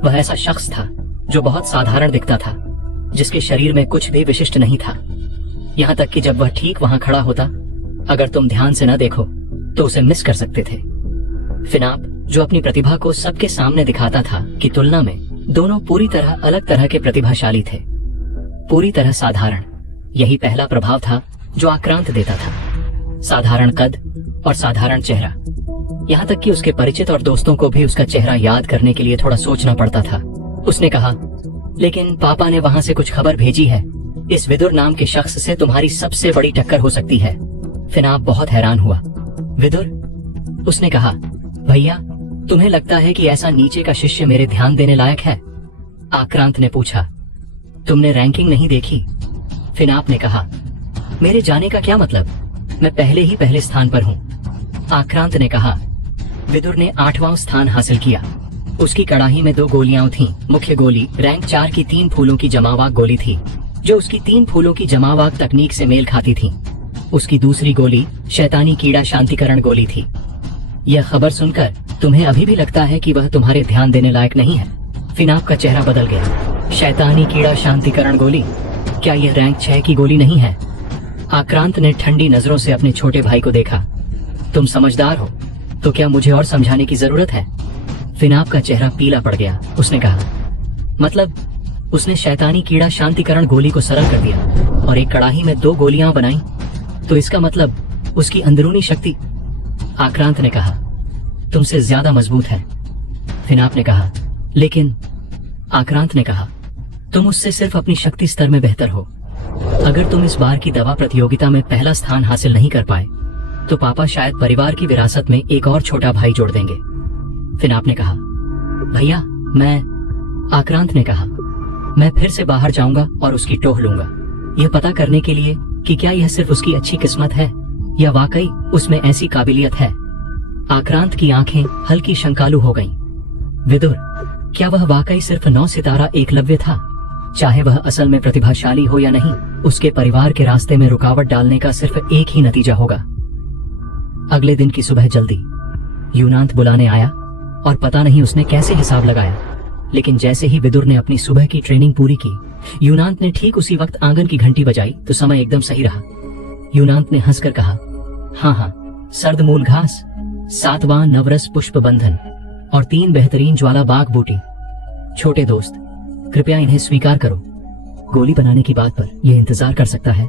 वह ऐसा शख्स था जो बहुत साधारण दिखता था, जिसके शरीर में कुछ भी विशिष्ट नहीं था। यहाँ तक कि जब वह ठीक वहां खड़ा होता, अगर तुम ध्यान से न देखो तो उसे मिस कर सकते थे। फिनाप, जो अपनी प्रतिभा को सबके सामने दिखाता था, की तुलना में दोनों पूरी तरह अलग तरह के प्रतिभाशाली थे। पूरी तरह साधारण, यही पहला प्रभाव था जो आक्रांत देता था। साधारण कद और साधारण चेहरा। यहाँ तक कि उसके परिचित और दोस्तों को भी उसका चेहरा याद करने के लिए थोड़ा सोचना पड़ता था। उसने कहा, लेकिन पापा ने वहां से कुछ खबर भेजी है। इस विदुर नाम के शख्स से तुम्हारी सबसे बड़ी टक्कर हो सकती है। फिनाप बहुत हैरान हुआ। विदुर? उसने कहा, भैया, तुम्हें लगता है कि ऐसा नीचे का शिष्य मेरे ध्यान देने लायक है? आक्रांत ने पूछा। तुमने रैंकिंग नहीं देखी? फिनाप ने कहा, मेरे जाने का क्या मतलब, मैं पहले ही पहले स्थान पर हूँ। आक्रांत ने कहा, विदुर ने 8वां स्थान हासिल किया। उसकी कड़ाही में 2 गोलियां थीं। मुख्य गोली रैंक 4 की 3 फूलों की जमावाग गोली थी, जो उसकी 3 फूलों की जमावाग तकनीक से मेल खाती थी। उसकी दूसरी गोली शैतानी कीड़ा शांतिकरण गोली थी। यह खबर सुनकर तुम्हें अभी भी लगता है कि वह तुम्हारे ध्यान देने लायक नहीं है? फिनाप का चेहरा बदल गया। शैतानी कीड़ा शांतिकरण गोली? क्या यह रैंक 6 की गोली नहीं है? आक्रांत ने ठंडी नजरों से अपने छोटे भाई को देखा। तुम समझदार हो, तो क्या मुझे और समझाने की जरूरत है? फिनाप का चेहरा पीला पड़ गया। उसने कहा, मतलब उसने शैतानी कीड़ा शांतिकरण गोली को सरल कर दिया और एक कड़ाही में 2 गोलियां बनाई, तो इसका मतलब उसकी अंदरूनी शक्ति? आक्रांत ने कहा, तुमसे ज्यादा मजबूत है। फिनाप ने कहा, लेकिन आक्रांत ने कहा, तुम उससे सिर्फ अपनी शक्ति स्तर में बेहतर हो। अगर तुम इस बार की दवा प्रतियोगिता में पहला स्थान हासिल नहीं कर पाए, तो पापा शायद परिवार की विरासत में एक और छोटा भाई जोड़ देंगे। फिनाप ने कहा, भैया, आक्रांत ने कहा, मैं फिर से बाहर जाऊंगा और उसकी टोह लूंगा, यह पता करने के लिए कि क्या यह सिर्फ उसकी अच्छी किस्मत है या वाकई उसमें ऐसी काबिलियत है। आक्रांत की आंखें हल्की शंकालु हो गईं। विदुर, क्या वह वाकई सिर्फ 9 सितारा एकलव्य था? चाहे वह असल में प्रतिभाशाली हो या नहीं, उसके परिवार के रास्ते में रुकावट डालने का सिर्फ एक ही नतीजा होगा। अगले दिन की सुबह जल्दी यूनांत बुलाने आया और पता नहीं उसने कैसे हिसाब लगाया, लेकिन जैसे ही विदुर ने अपनी सुबह की ट्रेनिंग पूरी की, यूनांत ने ठीक उसी वक्त आंगन की घंटी बजाई तो समय एकदम सही रहा। यूनांत ने हंसकर कहा, हाँ, सर्द मूल घास, 7वां नवरस पुष्प बंधन और 3 बेहतरीन ज्वाला बाग बूटी। छोटे दोस्त, कृपया इन्हें स्वीकार करो। गोली बनाने की बात पर यह इंतजार कर सकता है।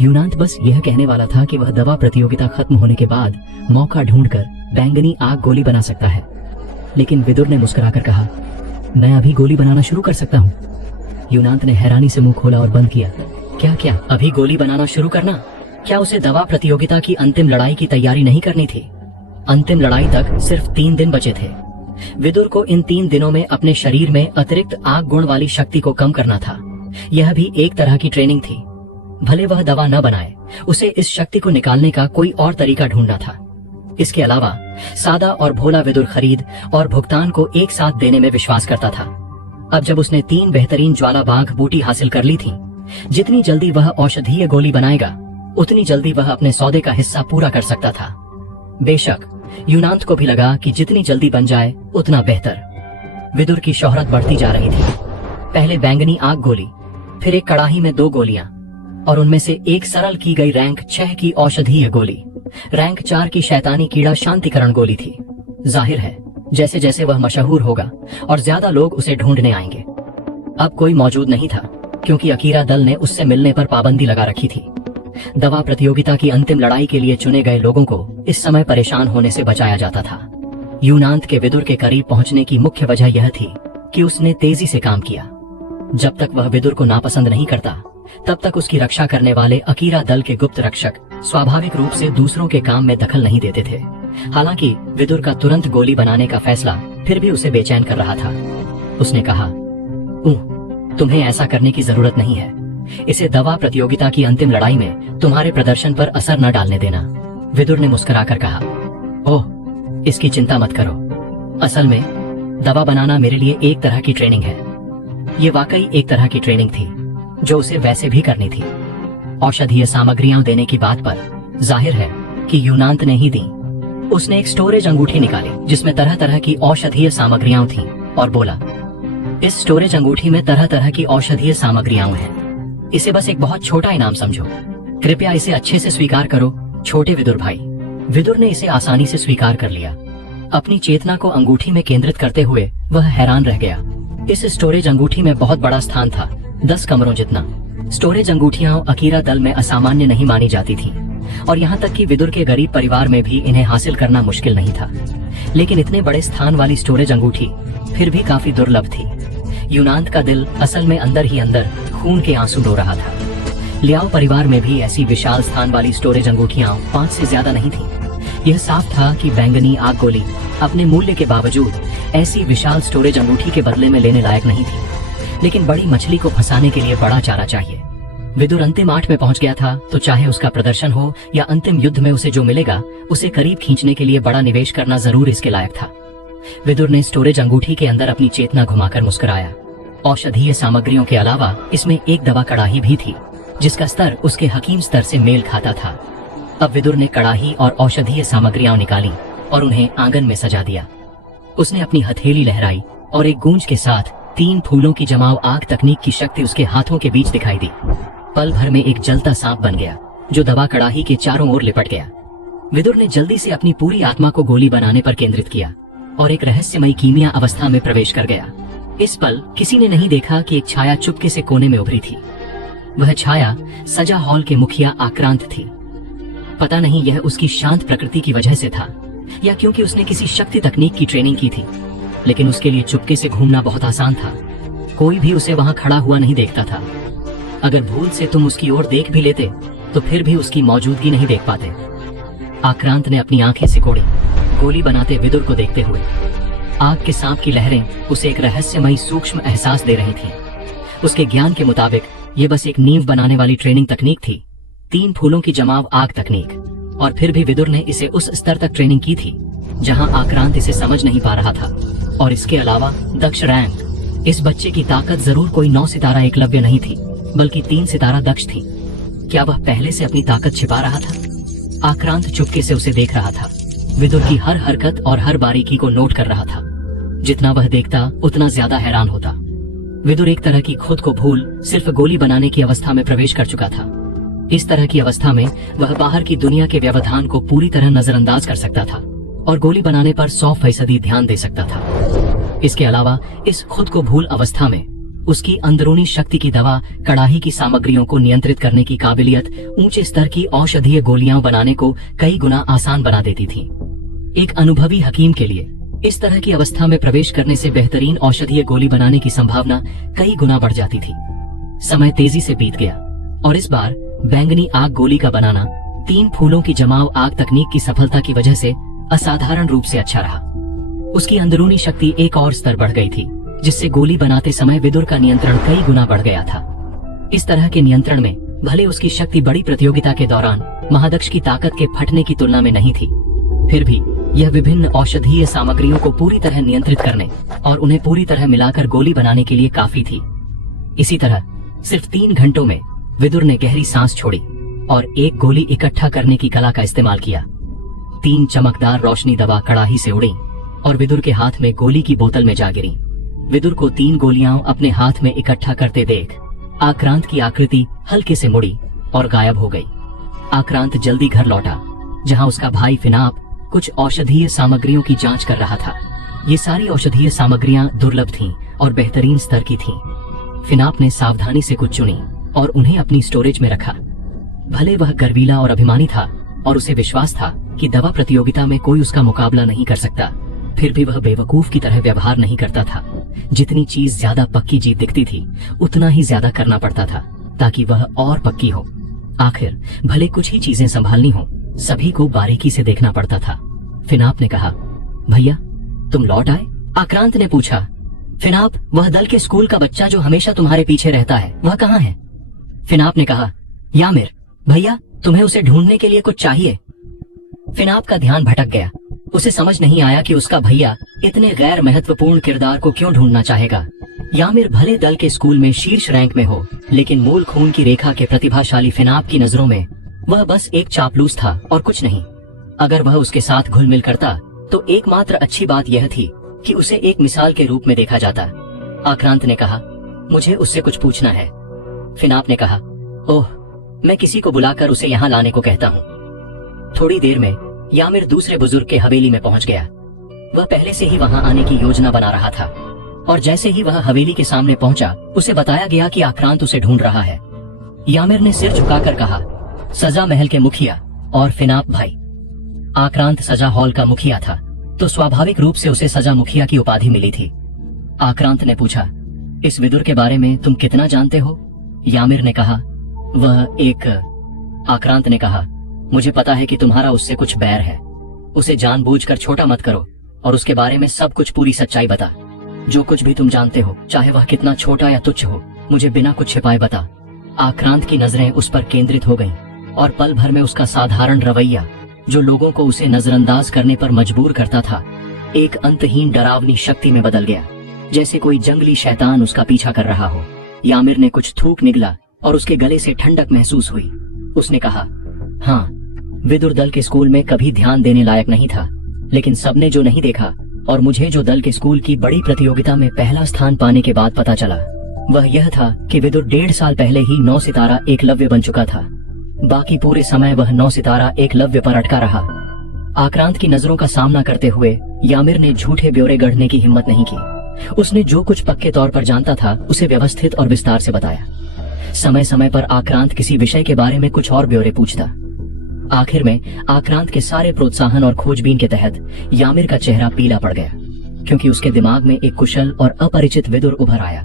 यूनांत बस यह कहने वाला था कि वह दवा प्रतियोगिता खत्म होने के बाद मौका ढूंढकर बैंगनी आग गोली बना सकता है। लेकिन विदुर ने मुस्कुराकर कहा, मैं अभी गोली बनाना शुरू कर सकता हूँ। यूनांत ने हैरानी से मुंह खोला और बंद किया। क्या अभी गोली बनाना शुरू करना? क्या उसे दवा प्रतियोगिता की अंतिम लड़ाई की तैयारी नहीं करनी थी? अंतिम लड़ाई तक सिर्फ 3 दिन बचे थे। विदुर को इन 3 दिनों में अपने शरीर में अतिरिक्त आग गुण वाली शक्ति को कम करना था। यह भी एक तरह की ट्रेनिंग थी। भले वह दवा न बनाए, उसे इस शक्ति को निकालने का कोई और तरीका ढूंढना था। इसके अलावा सादा और भोला विदुर खरीद और भुगतान को एक साथ देने में विश्वास करता था। अब जब उसने 3 बेहतरीन ज्वाला बाघ बूटी हासिल कर ली थी, जितनी जल्दी वह औषधीय गोली बनाएगा, उतनी जल्दी वह अपने सौदे का हिस्सा पूरा कर सकता था। बेशक यूनांत को भी लगा कि जितनी जल्दी बन जाए उतना बेहतर। विदुर की शोहरत बढ़ती जा रही थी। पहले बैंगनी आग गोली, फिर एक कड़ाही में 2 गोलियां, और उनमें से एक सरल की गई रैंक 6 की औषधीय गोली, रैंक 4 की शैतानी कीड़ा शांतिकरण गोली थी। जाहिर है जैसे जैसे वह मशहूर होगा और ज्यादा लोग उसे ढूंढने आएंगे। अब कोई मौजूद नहीं था, क्योंकि अकीरा दल ने उससे मिलने पर पाबंदी लगा रखी थी। दवा प्रतियोगिता की अंतिम लड़ाई के लिए चुने गए लोगों को इस समय परेशान होने से बचाया जाता था। यूनांत के विदुर के करीब पहुंचने की मुख्य वजह यह थी कि उसने तेजी से काम किया। जब तक वह विदुर को नापसंद नहीं करता, तब तक उसकी रक्षा करने वाले अकीरा दल के गुप्त रक्षक स्वाभाविक रूप से दूसरों के काम में दखल नहीं देते थे। हालांकि विदुर का तुरंत गोली बनाने का फैसला फिर भी उसे बेचैन कर रहा था। उसने कहा, तुम्हें ऐसा करने की जरूरत नहीं है। इसे दवा प्रतियोगिता की अंतिम लड़ाई में तुम्हारे प्रदर्शन पर असर न डालने देना। विदुर ने मुस्कुराकर कहा, ओह, इसकी चिंता मत करो। असल में दवा बनाना मेरे लिए एक तरह की ट्रेनिंग है। ये वाकई एक तरह की ट्रेनिंग थी जो उसे वैसे भी करनी थी। औषधीय सामग्रियां देने की बात पर जाहिर है कि यूनांत ने ही दी। उसने एक स्टोरेज अंगूठी निकाली जिसमें तरह तरह की औषधीय सामग्रियां थीं और बोला, इस स्टोरेज अंगूठी में तरह तरह की औषधीय सामग्रियां हैं। इसे बस एक बहुत छोटा इनाम समझो। कृपया इसे अच्छे से स्वीकार करो, छोटे विदुर भाई। विदुर ने इसे आसानी से स्वीकार कर लिया। अपनी चेतना को अंगूठी में केंद्रित करते हुए वह हैरान रह गया। इस स्टोरेज अंगूठी में बहुत बड़ा स्थान था, 10 कमरों जितना। स्टोरेज अंगूठियां अकीरा दल में असामान्य नहीं मानी जाती थीं, और यहाँ तक कि विदुर के गरीब परिवार में भी इन्हें हासिल करना मुश्किल नहीं था। लेकिन इतने बड़े स्थान वाली स्टोरेज अंगूठी फिर भी काफी दुर्लभ थी। यूनांत का दिल असल में अंदर ही अंदर खून के आंसू रो रहा था। लियाओ परिवार में भी ऐसी विशाल स्थान वाली स्टोरेज अंगूठियां 5 से ज्यादा नहीं थीं। यह साफ था कि बैंगनी आग गोली अपने मूल्य के बावजूद ऐसी विशाल स्टोरेज अंगूठी के बदले में लेने लायक नहीं थी। लेकिन बड़ी मछली को फंसाने के लिए बड़ा चारा चाहिए। विदुर अंतिम 8 में पहुंच गया था, तो चाहे उसका प्रदर्शन हो या अंतिम युद्ध में उसे जो मिलेगा, उसे करीब खींचने के लिए बड़ा निवेश करना जरूर इसके लायक था। विदुर ने स्टोरेज अंगूठी के अंदर अपनी चेतना घुमाकर मुस्कुराया। औषधीय सामग्रियों के अलावा इसमें एक दवा कड़ाही भी थी, जिसका स्तर उसके हकीम स्तर से मेल खाता था। अब विदुर ने कड़ाही और औषधीय सामग्रियां निकाली और उन्हें आंगन में सजा दिया। उसने अपनी हथेली लहराई और एक गूंज के साथ 3 फूलों की जमाव आग तकनीक की शक्ति उसके हाथों के बीच दिखाई दी। पल भर में एक जलता सांप बन गया जो दवा कड़ाही के चारों ओर लिपट गया। विदुर ने जल्दी से अपनी पूरी आत्मा को गोली बनाने पर केंद्रित किया और एक रहस्यमयी कीमिया अवस्था में प्रवेश कर गया। इस पल किसी ने नहीं देखा कि एक छाया चुपके से कोने में उभरी थी। वह छाया सजा हॉल के मुखिया आक्रांत थी। पता नहीं यह उसकी शांत प्रकृति की वजह से था या क्योंकि उसने किसी शक्ति तकनीक की ट्रेनिंग की थी, लेकिन उसके लिए चुपके से घूमना बहुत आसान था। कोई भी उसे वहां खड़ा हुआ नहीं देखता था। अगर भूल से तुम उसकी ओर देख भी लेते तो फिर भी उसकी मौजूदगी नहीं देख पाते। आक्रांत ने अपनी आंखें सिकोड़ी, गोली बनाते विदुर को देखते हुए। आग के सांप की लहरें उसे एक रहस्यमयी सूक्ष्म एहसास दे रही थीं। उसके ज्ञान के मुताबिक ये बस एक नींव बनाने वाली ट्रेनिंग तकनीक थी, 3 फूलों की जमाव आग तकनीक। और फिर भी विदुर ने इसे उस स्तर तक ट्रेनिंग की थी जहां आक्रांत इसे समझ नहीं पा रहा था। और इसके अलावा दक्ष रैंक, इस बच्चे की ताकत जरूर कोई 9 सितारा एकलव्य नहीं थी, बल्कि 3 सितारा दक्ष थी। क्या वह पहले से अपनी ताकत छिपा रहा था? आक्रांत चुपके से उसे देख रहा था, विदुर की हर हरकत और हर बारीकी को नोट कर रहा था। जितना वह देखता उतना ज्यादा हैरान होता। विदुर एक तरह की खुद को भूल सिर्फ गोली बनाने की अवस्था में प्रवेश कर चुका था। इस तरह की अवस्था में वह बाहर की दुनिया के व्यवधान को पूरी तरह नजरअंदाज कर सकता था और गोली बनाने पर 100% ध्यान दे सकता था। इसके अलावा इस खुद को भूल अवस्था में उसकी अंदरूनी शक्ति की दवा कड़ाही की सामग्रियों को नियंत्रित करने की काबिलियत ऊंचे स्तर की औषधीय गोलियां बनाने को कई गुना आसान बना देती थी। एक अनुभवी हकीम के लिए इस तरह की अवस्था में प्रवेश करने से बेहतरीन औषधीय गोली बनाने की संभावना कई गुना बढ़ जाती थी। समय तेजी से बीत गया और इस बार बैंगनी आग गोली का बनाना 3 फूलों की जमाव आग तकनीक की सफलता की वजह से असाधारण रूप से अच्छा रहा। उसकी अंदरूनी शक्ति एक और स्तर बढ़ गई थी, जिससे गोली बनाते समय विदुर का नियंत्रण कई गुना बढ़ गया था। इस तरह के नियंत्रण में भले उसकी शक्ति बड़ी प्रतियोगिता के दौरान महादक्ष की ताकत के फटने की तुलना में नहीं थी, फिर भी यह विभिन्न औषधीय सामग्रियों को पूरी तरह नियंत्रित करने और उन्हें पूरी तरह मिलाकर गोली बनाने के लिए काफी थी। इसी तरह सिर्फ 3 घंटों में विदुर ने गहरी सांस छोड़ी और एक गोली इकट्ठा करने की कला का इस्तेमाल किया। 3 चमकदार रोशनी दवा कड़ाही से उड़ी और विदुर के हाथ में गोली की बोतल में जा गिरी। विदुर को 3 गोलियां अपने हाथ में इकट्ठा करते देख आक्रांत की आकृति हल्के से मुड़ी और गायब हो गई। आक्रांत जल्दी घर लौटा, जहां उसका भाई फिनाप कुछ औषधीय सामग्रियों की जांच कर रहा था। ये सारी औषधीय सामग्रियां दुर्लभ थीं और बेहतरीन स्तर की थीं। फिनाप ने सावधानी से कुछ चुनी और उन्हें अपनी स्टोरेज में रखा। भले वह गर्वीला और अभिमानी था और उसे विश्वास था कि दवा प्रतियोगिता में कोई उसका मुकाबला नहीं कर सकता, फिर भी वह बेवकूफ की तरह व्यवहार नहीं करता था। जितनी चीज ज्यादा पक्की जीत दिखती थी, उतना ही ज्यादा करना पड़ता था ताकि वह और पक्की हो। आखिर भले कुछ ही चीजें संभालनी हो, सभी को बारीकी से देखना पड़ता था। फिनाप ने कहा, भैया तुम लौट आए? आक्रांत ने पूछा। फिनाप, वह दल के स्कूल का बच्चा जो हमेशा तुम्हारे पीछे रहता है, वह कहाँ है? फिनाप ने कहा, यामिर, भैया तुम्हें उसे ढूंढने के लिए कुछ चाहिए। फिनाप का ध्यान भटक गया। उसे समझ नहीं आया कि उसका भैया इतने गैर महत्वपूर्ण किरदार को क्यों ढूंढना चाहेगा। यामिर भले दल के स्कूल में शीर्ष रैंक में हो, लेकिन मूल खून की रेखा के प्रतिभाशाली फिनाप की नजरों में वह बस एक चापलूस था और कुछ नहीं। अगर वह उसके साथ घुल मिल करता तो एकमात्र अच्छी बात यह थी कि उसे एक मिसाल के रूप में देखा जाता। आक्रांत ने कहा, मुझे उससे कुछ पूछना है। फिनाप ने कहा, ओह, मैं किसी को बुलाकर उसे यहाँ लाने को कहता हूँ। थोड़ी देर में यामिर दूसरे बुजुर्ग के हवेली में पहुंच गया। वह पहले से ही वहां आने की योजना बना रहा था और जैसे ही वह हवेली के सामने पहुंचा, उसे बताया गया कि आक्रांत उसे ढूंढ रहा है। यामिर ने सिर झुकाकर कहा, सजा महल के मुखिया और फिनाप भाई। आक्रांत सजा हॉल का मुखिया था, तो स्वाभाविक रूप से उसे सजा मुखिया की उपाधि मिली थी। आक्रांत ने पूछा, इस विदुर के बारे में तुम कितना जानते हो? यामिर ने कहा, वह एक। आक्रांत ने कहा, मुझे पता है कि तुम्हारा उससे कुछ बैर है। उसे जानबूझकर छोटा मत करो और उसके बारे में सब कुछ पूरी सच्चाई बता। जो कुछ भी तुम जानते हो, चाहे वह कितना छोटा या तुच्छ हो, मुझे बिना कुछ छिपाए बता। आक्रांत की नजरें उस पर केंद्रित हो गईं और पल भर में उसका साधारण रवैया, जो लोगों को उसे नजरअंदाज करने पर मजबूर करता था, एक अंतहीन डरावनी शक्ति में बदल गया, जैसे कोई जंगली शैतान उसका पीछा कर रहा हो। यामिर ने कुछ थूक निगला और उसके गले से ठंडक महसूस हुई। उसने कहा, हाँ, विदुर दल के स्कूल में कभी ध्यान देने लायक नहीं था, लेकिन सबने जो नहीं देखा और मुझे जो दल के स्कूल की बड़ी प्रतियोगिता में पहला स्थान पाने के बाद पता चला, वह यह था कि विदुर 1.5 साल पहले ही 9 सितारा एकलव्य बन चुका था। बाकी पूरे समय वह 9 सितारा एकलव्य पर अटका रहा। आक्रांत की नजरों का सामना करते हुए यामिर ने झूठे ब्यौरे गढ़ने की हिम्मत नहीं की। उसने जो कुछ पक्के तौर पर जानता था उसे व्यवस्थित और विस्तार से बताया। समय समय पर आक्रांत किसी विषय के बारे में कुछ और ब्यौरे पूछता। आखिर में आक्रांत के सारे प्रोत्साहन और खोजबीन के तहत यामिर का चेहरा पीला पड़ गया, क्योंकि उसके दिमाग में एक कुशल और अपरिचित विदुर उभर आया।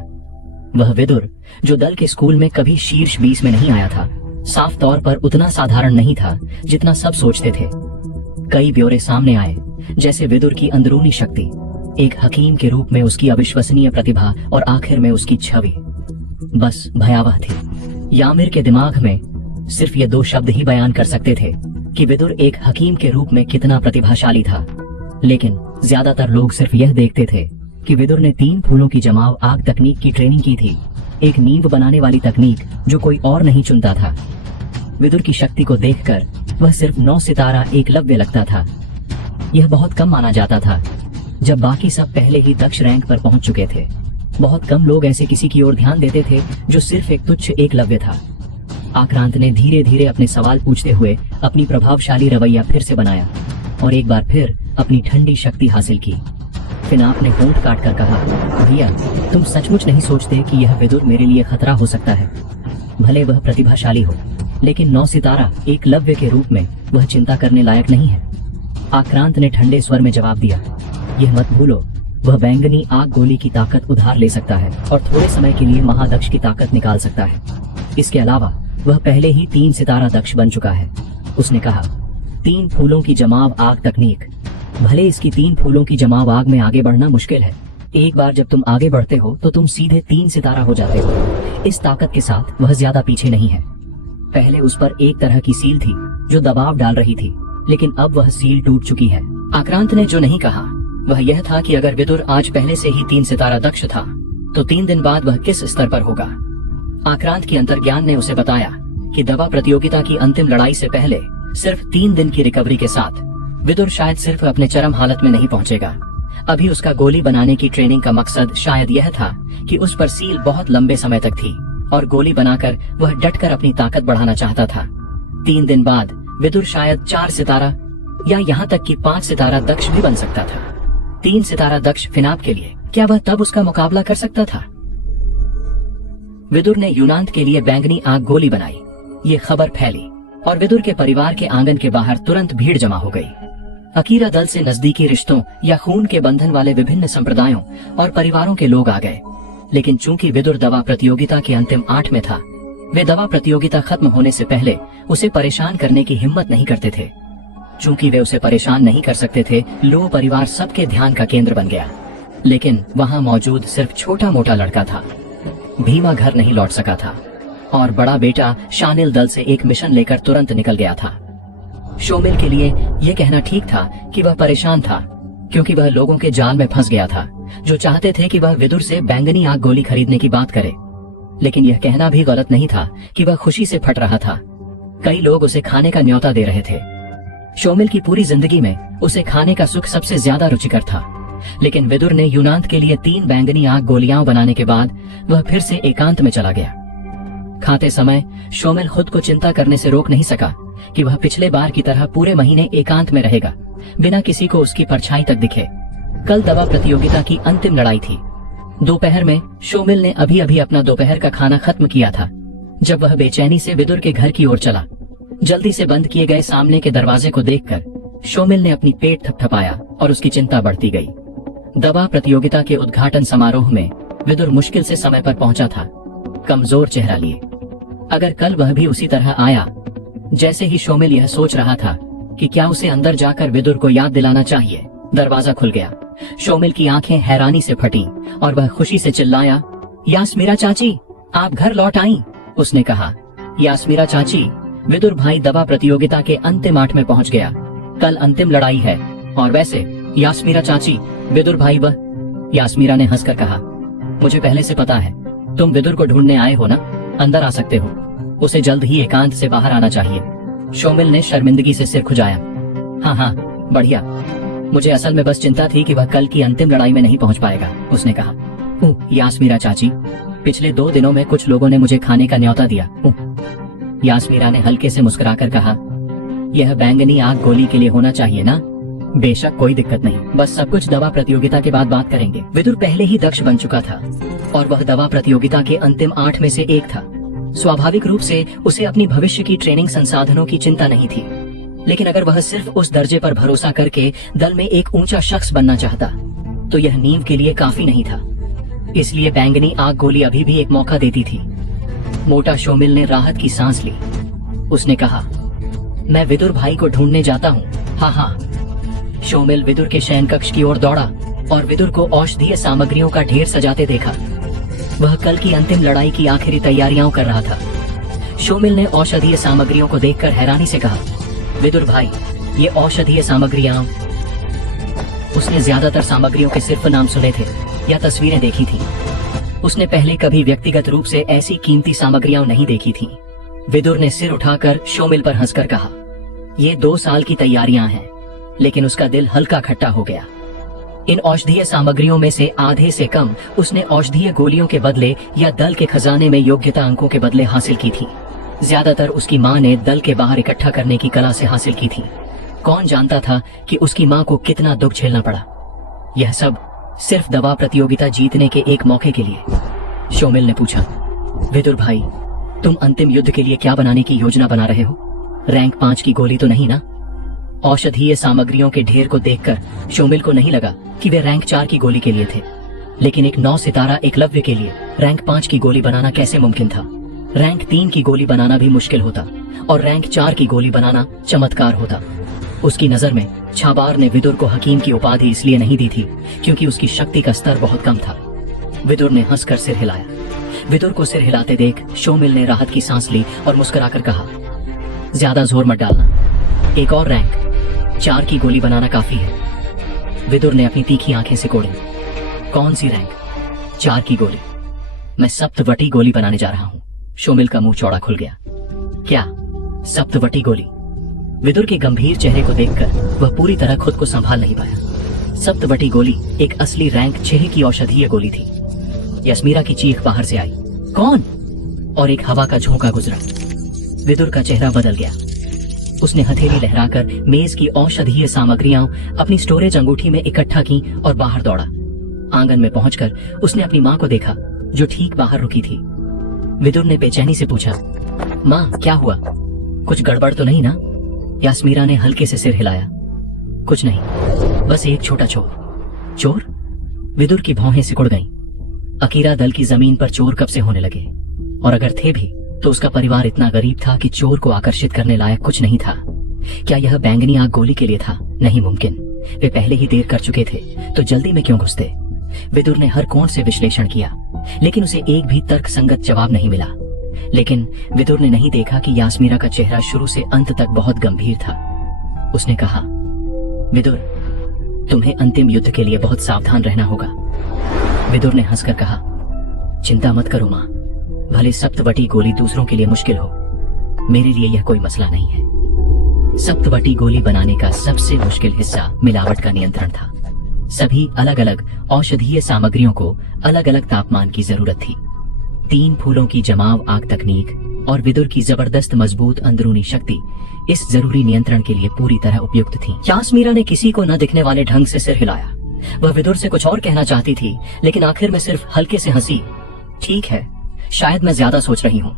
वह विदुर जो दल के स्कूल में कभी शीर्ष 20 में नहीं आया था, साफ तौर पर उतना साधारण नहीं था जितना सब सोचते थे। कई ब्यौरे सामने आए, जैसे विदुर की अंदरूनी शक्ति, एक हकीम के रूप में उसकी अविश्वसनीय प्रतिभा और आखिर में उसकी छवि बस भयावह थी। यामिर के दिमाग में सिर्फ ये 2 शब्द ही बयान कर सकते थे कि विदुर एक हकीम के रूप में कितना प्रतिभाशाली था, लेकिन ज्यादातर लोग सिर्फ यह देखते थे कि विदुर ने 3 फूलों की जमाव आग तकनीक की ट्रेनिंग की थी, एक नींव बनाने वाली तकनीक जो कोई और नहीं चुनता था। विदुर की शक्ति को देखकर वह सिर्फ 9 सितारा एकलव्य लगता था। यह बहुत कम माना जाता था, जब बाकी सब पहले ही दक्ष रैंक पर पहुंच चुके थे। बहुत कम लोग ऐसे किसी की ओर ध्यान देते थे जो सिर्फ एक तुच्छ एकलव्य था। आक्रांत ने धीरे धीरे अपने सवाल पूछते हुए अपनी प्रभावशाली रवैया फिर से बनाया और एक बार फिर अपनी ठंडी शक्ति हासिल की। फिनाप ने होंठ काटकर कहा, भैया तुम सचमुच नहीं सोचते कि यह विदुर मेरे लिए खतरा हो सकता है? भले वह प्रतिभाशाली हो, लेकिन 9 सितारा एकलव्य के रूप में वह चिंता करने लायक नहीं है। आक्रांत ने ठंडे स्वर में जवाब दिया, यह मत भूलो, वह बैंगनी आग गोली की ताकत उधार ले सकता है और थोड़े समय के लिए महादक्ष की ताकत निकाल सकता है। इसके अलावा वह पहले ही 3 सितारा दक्ष बन चुका है। उसने कहा, 3 फूलों की जमाव आग तकनीक। भले इसकी 3 फूलों की जमाव आग में आगे बढ़ना मुश्किल है, एक बार जब तुम आगे बढ़ते हो तो तुम सीधे 3 सितारा हो जाते हो। इस ताकत के साथ वह ज्यादा पीछे नहीं है। पहले उस पर एक तरह की सील थी जो दबाव डाल रही थी, लेकिन अब वह सील टूट चुकी है। आक्रांत ने जो नहीं कहा वह यह था कि अगर विदुर आज पहले से ही 3 सितारा दक्ष था तो 3 दिन बाद वह किस स्तर पर होगा। आक्रांत की अंतर्ज्ञान ने उसे बताया कि दवा प्रतियोगिता की अंतिम लड़ाई से पहले सिर्फ 3 दिन की रिकवरी के साथ विदुर शायद सिर्फ अपने चरम हालत में नहीं पहुंचेगा। अभी उसका गोली बनाने की ट्रेनिंग का मकसद शायद यह था कि उस पर सील बहुत लंबे समय तक थी और गोली बनाकर वह डटकर अपनी ताकत बढ़ाना चाहता था। 3 दिन बाद विदुर शायद 4 सितारा या यहाँ तक कि 5 सितारा दक्ष भी बन सकता था। 3 सितारा दक्ष फिनाप के लिए क्या वह तब उसका मुकाबला कर सकता था? विदुर ने यूनांत के लिए बैंगनी आग गोली बनाई। ये खबर फैली और विदुर के परिवार के आंगन के बाहर तुरंत भीड़ जमा हो गई। अकीरा दल से नजदीकी रिश्तों या खून के बंधन वाले विभिन्न संप्रदायों और परिवारों के लोग आ गए। लेकिन चूंकि विदुर दवा प्रतियोगिता के अंतिम 8 में था, वे दवा प्रतियोगिता खत्म होने से पहले उसे परेशान करने की हिम्मत नहीं करते थे। चूंकि वे उसे परेशान नहीं कर सकते थे, लो परिवार सबके ध्यान का केंद्र बन गया। लेकिन वहाँ मौजूद सिर्फ छोटा मोटा लड़का था। भीमा घर नहीं लौट सका था और बड़ा बेटा शानिल दल से एक मिशन लेकर तुरंत निकल गया था। शोमिल के लिए यह कहना ठीक था कि वह परेशान था, क्योंकि वह लोगों के जाल में फंस गया था जो चाहते थे कि वह विदुर से बैंगनी आग गोली खरीदने की बात करे। लेकिन यह कहना भी गलत नहीं था कि वह खुशी से फट रहा था। कई लोग उसे खाने का न्योता दे रहे थे। शोमिल की पूरी जिंदगी में उसे खाने का सुख सबसे ज्यादा रुचिकर था। लेकिन विदुर ने यूनांत के लिए 3 बैंगनी आग गोलियां बनाने के बाद वह फिर से एकांत में चला गया। खाते समय शोमिल खुद को चिंता करने से रोक नहीं सका कि वह पिछले बार की तरह पूरे महीने एकांत में रहेगा, बिना किसी को उसकी परछाई तक दिखे। कल दवा प्रतियोगिता की अंतिम लड़ाई थी। दोपहर में शोमिल ने अभी अभी अपना दोपहर का खाना खत्म किया था जब वह बेचैनी से विदुर के घर की ओर चला। जल्दी से बंद किए गए सामने के दरवाजे को देखकर शोमिल ने अपनी पेट थपथपाया और उसकी चिंता बढ़ती गई। दवा प्रतियोगिता के उद्घाटन समारोह में विदुर मुश्किल से समय पर पहुंचा था, कमजोर चेहरा लिए। अगर कल वह भी उसी तरह आया, जैसे ही शोमिल यह सोच रहा था कि क्या उसे अंदर जाकर विदुर को याद दिलाना चाहिए, दरवाजा खुल गया। शोमिल की आंखें हैरानी से फटी और वह खुशी से चिल्लाया, यास्मीरा चाची, आप घर लौट आई। उसने कहा, यास्मीरा चाची, विदुर भाई दवा प्रतियोगिता के अंतिम 8 में पहुंच गया। कल अंतिम लड़ाई है। और वैसे यास्मीरा चाची, विदुर भाई वह। यास्मीरा ने हंसकर कहा, मुझे पहले से पता है, तुम विदुर को ढूंढने आए हो ना, अंदर आ सकते हो। उसे जल्द ही एकांत से बाहर आना चाहिए। शोमिल ने शर्मिंदगी से सिर खुजाया। हाँ, बढ़िया। मुझे असल में बस चिंता थी कि वह कल की अंतिम लड़ाई में नहीं पहुंच पाएगा, उसने कहा। यास्मीरा चाची, पिछले 2 दिनों में कुछ लोगों ने मुझे खाने का न्योता दिया। यास्मीरा ने हल्के से मुस्कुराकर कहा, यह बैंगनी आग गोली के लिए होना चाहिए ना? बेशक, कोई दिक्कत नहीं, बस सब कुछ दवा प्रतियोगिता के बाद बात करेंगे। विदुर पहले ही दक्ष बन चुका था और वह दवा प्रतियोगिता के अंतिम 8 में से एक था। स्वाभाविक रूप से उसे अपनी भविष्य की ट्रेनिंग संसाधनों की चिंता नहीं थी। लेकिन अगर वह सिर्फ उस दर्जे पर भरोसा करके दल में एक ऊंचा शख्स बनना चाहता तो यह नींव के लिए काफी नहीं था। इसलिए बैंगनी आग गोली अभी भी एक मौका देती थी। मोटा शोमिल ने राहत की सांस ली। उसने कहा, मैं विदुर भाई को ढूंढने जाता हूँ। हाँ। शोमिल विदुर के शयन कक्ष की ओर दौड़ा और विदुर को औषधीय सामग्रियों का ढेर सजाते देखा। वह कल की अंतिम लड़ाई की आखिरी तैयारियां कर रहा था। शोमिल ने औषधीय सामग्रियों को देखकर हैरानी से कहा, विदुर भाई, ये औषधीय सामग्रियां। उसने ज्यादातर सामग्रियों के सिर्फ नाम सुने थे या तस्वीरें देखी थी। उसने पहले कभी व्यक्तिगत रूप से ऐसी कीमती सामग्रियां नहीं देखी थी। विदुर ने सिर उठाकर शोमिल पर हंसकर कहा, ये 2 साल की तैयारियां हैं। लेकिन उसका दिल हल्का खट्टा हो गया। इन औषधीय सामग्रियों में से आधे से कम उसने औषधीय गोलियों के बदले या दल के खजाने में योग्यता अंकों के बदले हासिल की थी। ज्यादातर उसकी माँ ने दल के बाहर इकट्ठा करने की कला से हासिल की थी। कौन जानता था कि उसकी माँ को कितना दुख झेलना पड़ा। यह सब सिर्फ दवा प्रतियोगिता जीतने के एक मौके के लिए। शोमिल ने पूछा, विदुर भाई, तुम अंतिम युद्ध के लिए क्या बनाने की योजना बना रहे हो? रैंक 5 की गोली तो नहीं ना? औषधीय सामग्रियों के ढेर को देखकर शोमिल को नहीं लगा कि वे रैंक 4 की गोली के लिए थे, लेकिन एक 9 सितारा एकलव्य के लिए रैंक 5 की गोली बनाना कैसे मुमकिन था। रैंक 3 की गोली बनाना भी मुश्किल होता और रैंक 4 की गोली बनाना चमत्कार होता। उसकी नजर में छाबार ने विदुर को हकीम की उपाधि इसलिए नहीं दी थी क्योंकि उसकी शक्ति का स्तर बहुत कम था। विदुर ने हंसकर सिर हिलाया। विदुर को सिर हिलाते देख शोमिल ने राहत की सांस ली और मुस्कुराकर कहा, ज्यादा जोर मत डालना, एक और रैंक 4 की गोली बनाना काफी है। विदुर ने अपनी तीखी आंखें सिकोड़ी। कौन सी रैंक 4 की गोली? मैं सप्तवटी गोली बनाने जा रहा हूं। शोमिल का मुंह चौड़ा खुल गया। क्या सप्तवटी गोली? विदुर के गंभीर चेहरे को देखकर वह पूरी तरह खुद को संभाल नहीं पाया। सप्तवटी गोली एक असली रैंक 6 की औषधीय गोली थी। यस्मीरा की चीख बाहर से आई, कौन? और एक हवा का झोंका गुजरा। विदुर का चेहरा बदल गया। उसने हथेली लहराकर मेज की औषधीय सामग्रियां अपनी स्टोरेज अंगूठी में इकट्ठा की और बाहर दौड़ा। आंगन में पहुंचकर उसने अपनी मां को देखा जो ठीक बाहर रुकी थी। विदुर ने बेचैनी से पूछा, मां क्या हुआ? कुछ गड़बड़ तो नहीं ना? यास्मीरा ने हल्के से सिर हिलाया। कुछ नहीं, बस एक छोटा चोर। चोर? विदुर की भौहें सिकुड़ गईं। अकीरा दल की जमीन पर चोर कब से होने लगे, और अगर थे भी तो उसका परिवार इतना गरीब था कि चोर को आकर्षित करने लायक कुछ नहीं था। क्या यह बैंगनी आग गोली के लिए था? नहीं मुमकिन, वे पहले ही देर कर चुके थे, तो जल्दी में क्यों घुसते? विदुर ने हर कोण से विश्लेषण किया, लेकिन उसे एक भी तर्कसंगत जवाब नहीं मिला। लेकिन विदुर ने नहीं देखा कि यास्मीरा का चेहरा शुरू से अंत तक बहुत गंभीर था। उसने कहा, विदुर, तुम्हें अंतिम युद्ध के लिए बहुत सावधान रहना होगा। विदुर ने हंसकर कहा, चिंता मत करो मां, भले सप्तवटी गोली दूसरों के लिए मुश्किल हो, मेरे लिए यह कोई मसला नहीं है। सप्तवटी गोली बनाने का सबसे मुश्किल हिस्सा मिलावट का नियंत्रण था। सभी अलग अलग औषधीय सामग्रियों को अलग अलग तापमान की जरूरत थी। 3 फूलों की जमाव आग तकनीक और विदुर की जबरदस्त मजबूत अंदरूनी शक्ति इस जरूरी नियंत्रण के लिए पूरी तरह उपयुक्त थी। यास्मीरा ने किसी को न दिखने वाले ढंग से सिर हिलाया। वह विदुर से कुछ और कहना चाहती थी, लेकिन आखिर में सिर्फ हल्के से हंसी। ठीक है, शायद मैं ज्यादा सोच रही हूँ।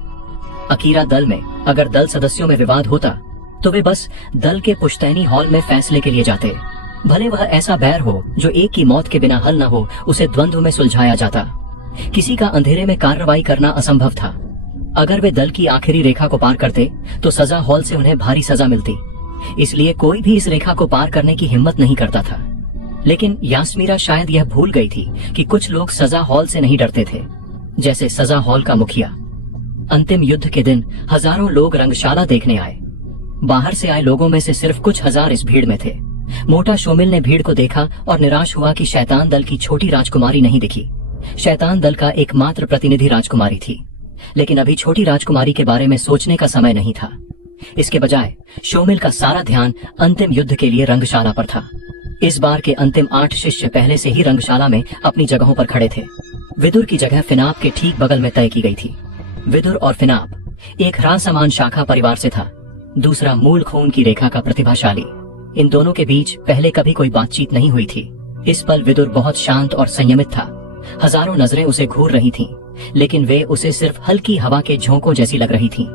अकीरा दल में अगर दल सदस्यों में विवाद होता तो वे बस दल के पुश्तैनी हॉल में फैसले के लिए जाते। भले वह ऐसा बैर हो जो एक की मौत के बिना हल न हो, उसे द्वंद्व में सुलझाया जाता। किसी का अंधेरे में कार्रवाई करना असंभव था। अगर वे दल की आखिरी रेखा को पार करते तो सजा हॉल से उन्हें भारी सजा मिलती, इसलिए कोई भी इस रेखा को पार करने की हिम्मत नहीं करता था। लेकिन यास्मीरा शायद यह भूल गई थी कि कुछ लोग सजा हॉल से नहीं डरते थे, जैसे सजा हॉल का मुखिया। अंतिम युद्ध के दिन हजारों लोग रंगशाला देखने आए। बाहर से आए लोगों में से सिर्फ कुछ हजार इस भीड़ में थे। मोटा शोमिल ने भीड़ को देखा और निराश हुआ कि शैतान दल की छोटी राजकुमारी नहीं दिखी। शैतान दल का एकमात्र प्रतिनिधि राजकुमारी थी, लेकिन अभी छोटी राजकुमारी के बारे में सोचने का समय नहीं था। इसके बजाय शोमिल का सारा ध्यान अंतिम युद्ध के लिए रंगशाला पर था। इस बार के अंतिम 8 शिष्य पहले से ही रंगशाला में अपनी जगहों पर खड़े थे। विदुर की जगह फिनाप के ठीक बगल में तय की गई थी। विदुर और फिनाप एक ह्रासमान शाखा परिवार से था, दूसरा मूल खून की रेखा का प्रतिभाशाली। इन दोनों के बीच पहले कभी कोई बातचीत नहीं हुई थी। इस पल विदुर बहुत शांत और संयमित था। हजारों नजरें उसे घूर रही थीं, लेकिन वे उसे सिर्फ हल्की हवा के झोंकों जैसी लग रही थीं।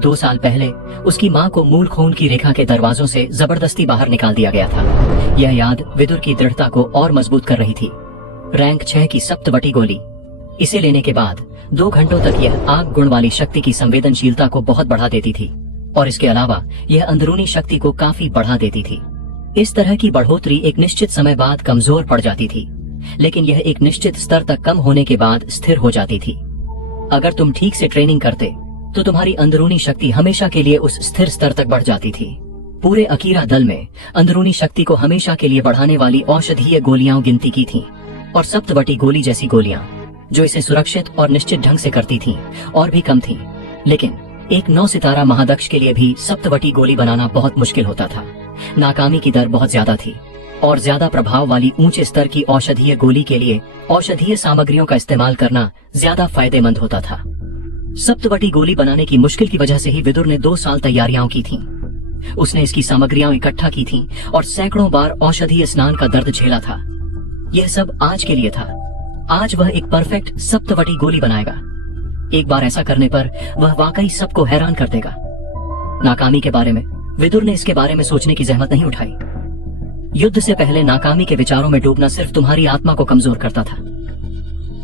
2 साल पहले उसकी मां को मूल खून की रेखा के दरवाजों से जबरदस्ती बाहर निकाल दिया गया था। यह याद विदुर की दृढ़ता को और मजबूत कर रही थी। रैंक 6 की सप्तवटी गोली, इसे लेने के बाद 2 घंटों तक यह आग गुण वाली शक्ति की संवेदनशीलता को बहुत बढ़ा देती थी, और इसके अलावा यह अंदरूनी शक्ति को काफी बढ़ा देती थी। इस तरह की बढ़ोतरी एक निश्चित समय बाद कमजोर पड़ जाती थी, लेकिन यह एक निश्चित स्तर तक कम होने के बाद स्थिर हो जाती थी। अगर तुम ठीक से ट्रेनिंग करते तो तुम्हारी अंदरूनी शक्ति हमेशा के लिए उस स्थिर स्तर तक बढ़ जाती थी। पूरे अकीरा दल में अंदरूनी शक्ति को हमेशा के लिए बढ़ाने वाली औषधीय गोलियां गिनती की थीं, और सप्तवटी गोली जैसी गोलियां जो इसे सुरक्षित और निश्चित ढंग से करती थीं और भी कम थीं। लेकिन एक 9 सितारा महादक्ष के लिए भी सप्तवटी गोली बनाना बहुत मुश्किल होता था। नाकामी की दर बहुत ज्यादा थी, और ज्यादा प्रभाव वाली ऊंचे स्तर की औषधीय गोली के लिए औषधीय सामग्रियों का इस्तेमाल करना ज्यादा फायदेमंद होता था। सप्तवटी गोली बनाने की मुश्किल की वजह से ही विदुर ने 2 साल तैयारियां की थीं। उसने इसकी सामग्रियां इकट्ठा की थीं और सैकड़ों बार औषधीय स्नान का दर्द झेला था। यह सब आज के लिए था। आज वह एक परफेक्ट सप्तवटी गोली बनाएगा। एक बार ऐसा करने पर वह वाकई सबको हैरान कर देगा। नाकामी के बारे में विदुर ने इसके बारे में सोचने की जहमत नहीं उठाई। युद्ध से पहले नाकामी के विचारों में डूबना सिर्फ तुम्हारी आत्मा को कमजोर करता था।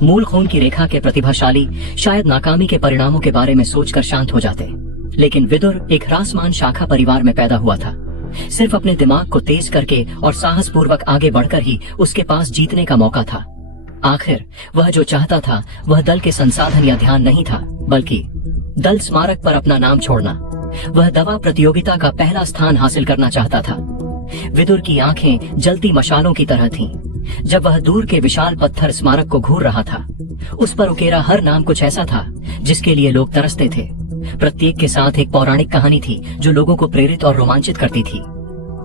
मूल खून की रेखा के प्रतिभाशाली शायद नाकामी के परिणामों के बारे में सोचकर शांत हो जाते, लेकिन विदुर एक ह्रासमान शाखा परिवार में पैदा हुआ था। सिर्फ अपने दिमाग को तेज करके और साहस पूर्वक आगे बढ़कर ही उसके पास जीतने का मौका था। आखिर वह जो चाहता था वह दल के संसाधन या ध्यान नहीं था, बल्कि दल स्मारक पर अपना नाम छोड़ना। वह दवा प्रतियोगिता का पहला स्थान हासिल करना चाहता था। विदुर की आंखें जलती मशालों की तरह थीं। जब वह दूर के विशाल पत्थर स्मारक को घूर रहा था, उस पर उकेरा हर नाम कुछ ऐसा था जिसके लिए लोग तरसते थे। प्रत्येक के साथ एक पौराणिक कहानी थी जो लोगों को प्रेरित और रोमांचित करती थी।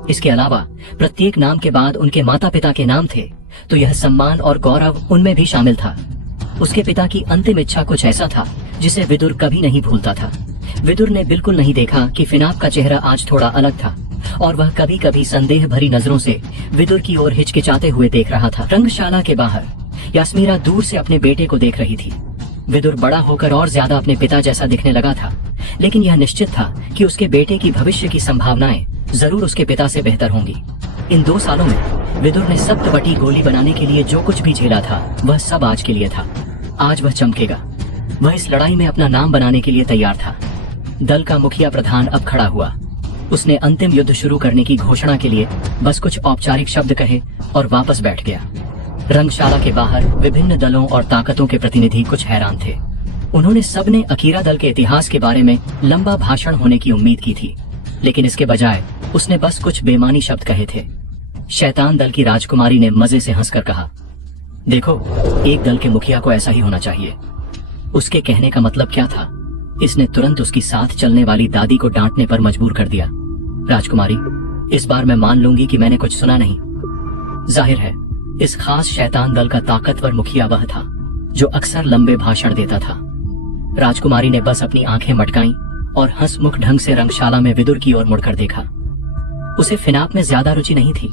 इसके अलावा प्रत्येक नाम के बाद उनके माता पिता के नाम थे, तो यह सम्मान और गौरव उनमें भी शामिल था। उसके पिता की अंतिम इच्छा कुछ ऐसा था जिसे विदुर कभी नहीं भूलता था। विदुर ने बिल्कुल नहीं देखा कि फिनाप का चेहरा आज थोड़ा अलग था, और वह कभी कभी संदेह भरी नजरों से विदुर की ओर हिचकिचाते हुए देख रहा था। रंगशाला के बाहर यास्मीरा दूर से अपने बेटे को देख रही थी। विदुर बड़ा होकर और ज्यादा अपने पिता जैसा दिखने लगा था, लेकिन यह निश्चित था कि उसके बेटे की भविष्य की संभावनाएं जरूर उसके पिता से बेहतर होंगी। इन 2 सालों में विदुर ने सप्तवटी गोली बनाने के लिए जो कुछ भी झेला था, वह सब आज के लिए था। आज वह चमकेगा। वह इस लड़ाई में अपना नाम बनाने के लिए तैयार था। दल का मुखिया प्रधान अब खड़ा हुआ। उसने अंतिम युद्ध शुरू करने की घोषणा के लिए बस कुछ औपचारिक शब्द कहे और वापस बैठ गया। रंगशाला के बाहर विभिन्न दलों और ताकतों के प्रतिनिधि कुछ हैरान थे। उन्होंने सबने अकीरा दल के इतिहास के बारे में लंबा भाषण होने की उम्मीद की थी, लेकिन इसके बजाय उसने बस कुछ बेमानी शब्द कहे थे। शैतान दल की राजकुमारी ने मजे से हंसकर कहा, देखो, एक दल के मुखिया को ऐसा ही होना चाहिए। उसके कहने का मतलब क्या था? इसने तुरंत उसकी साथ चलने वाली दादी को डांटने पर मजबूर कर दिया। राजकुमारी, इस बार मैं मान लूंगी कि मैंने कुछ सुना नहीं। जाहिर है इस खास शैतान दल का ताकतवर मुखिया वह था जो अक्सर लंबे भाषण देता था। राजकुमारी ने बस अपनी आंखें मटकाईं और हंसमुख ढंग से रंगशाला में विदुर की ओर मुड़कर देखा। उसे फिनाप में ज्यादा रुचि नहीं थी।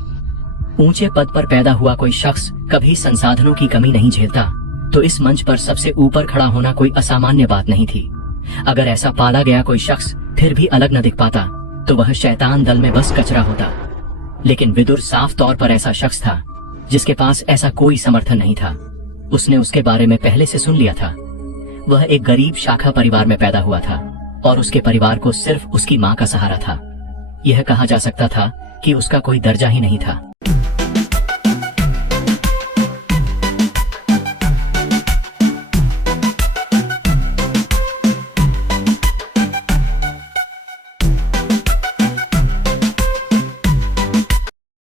ऊंचे पद पर पैदा हुआ कोई शख्स कभी संसाधनों की कमी नहीं झेलता, तो इस मंच पर सबसे ऊपर खड़ा होना कोई असामान्य बात नहीं थी। अगर ऐसा पाला गया कोई शख्स फिर भी अलग न दिख पाता, तो वह शैतान दल में बस कचरा होता। लेकिन विदुर साफ तौर पर ऐसा शख्स था जिसके पास ऐसा कोई समर्थन नहीं था। उसने उसके बारे में पहले से सुन लिया था। वह एक गरीब शाखा परिवार में पैदा हुआ था और उसके परिवार को सिर्फ उसकी मां का सहारा था। यह कहा जा सकता था कि उसका कोई दर्जा ही नहीं था।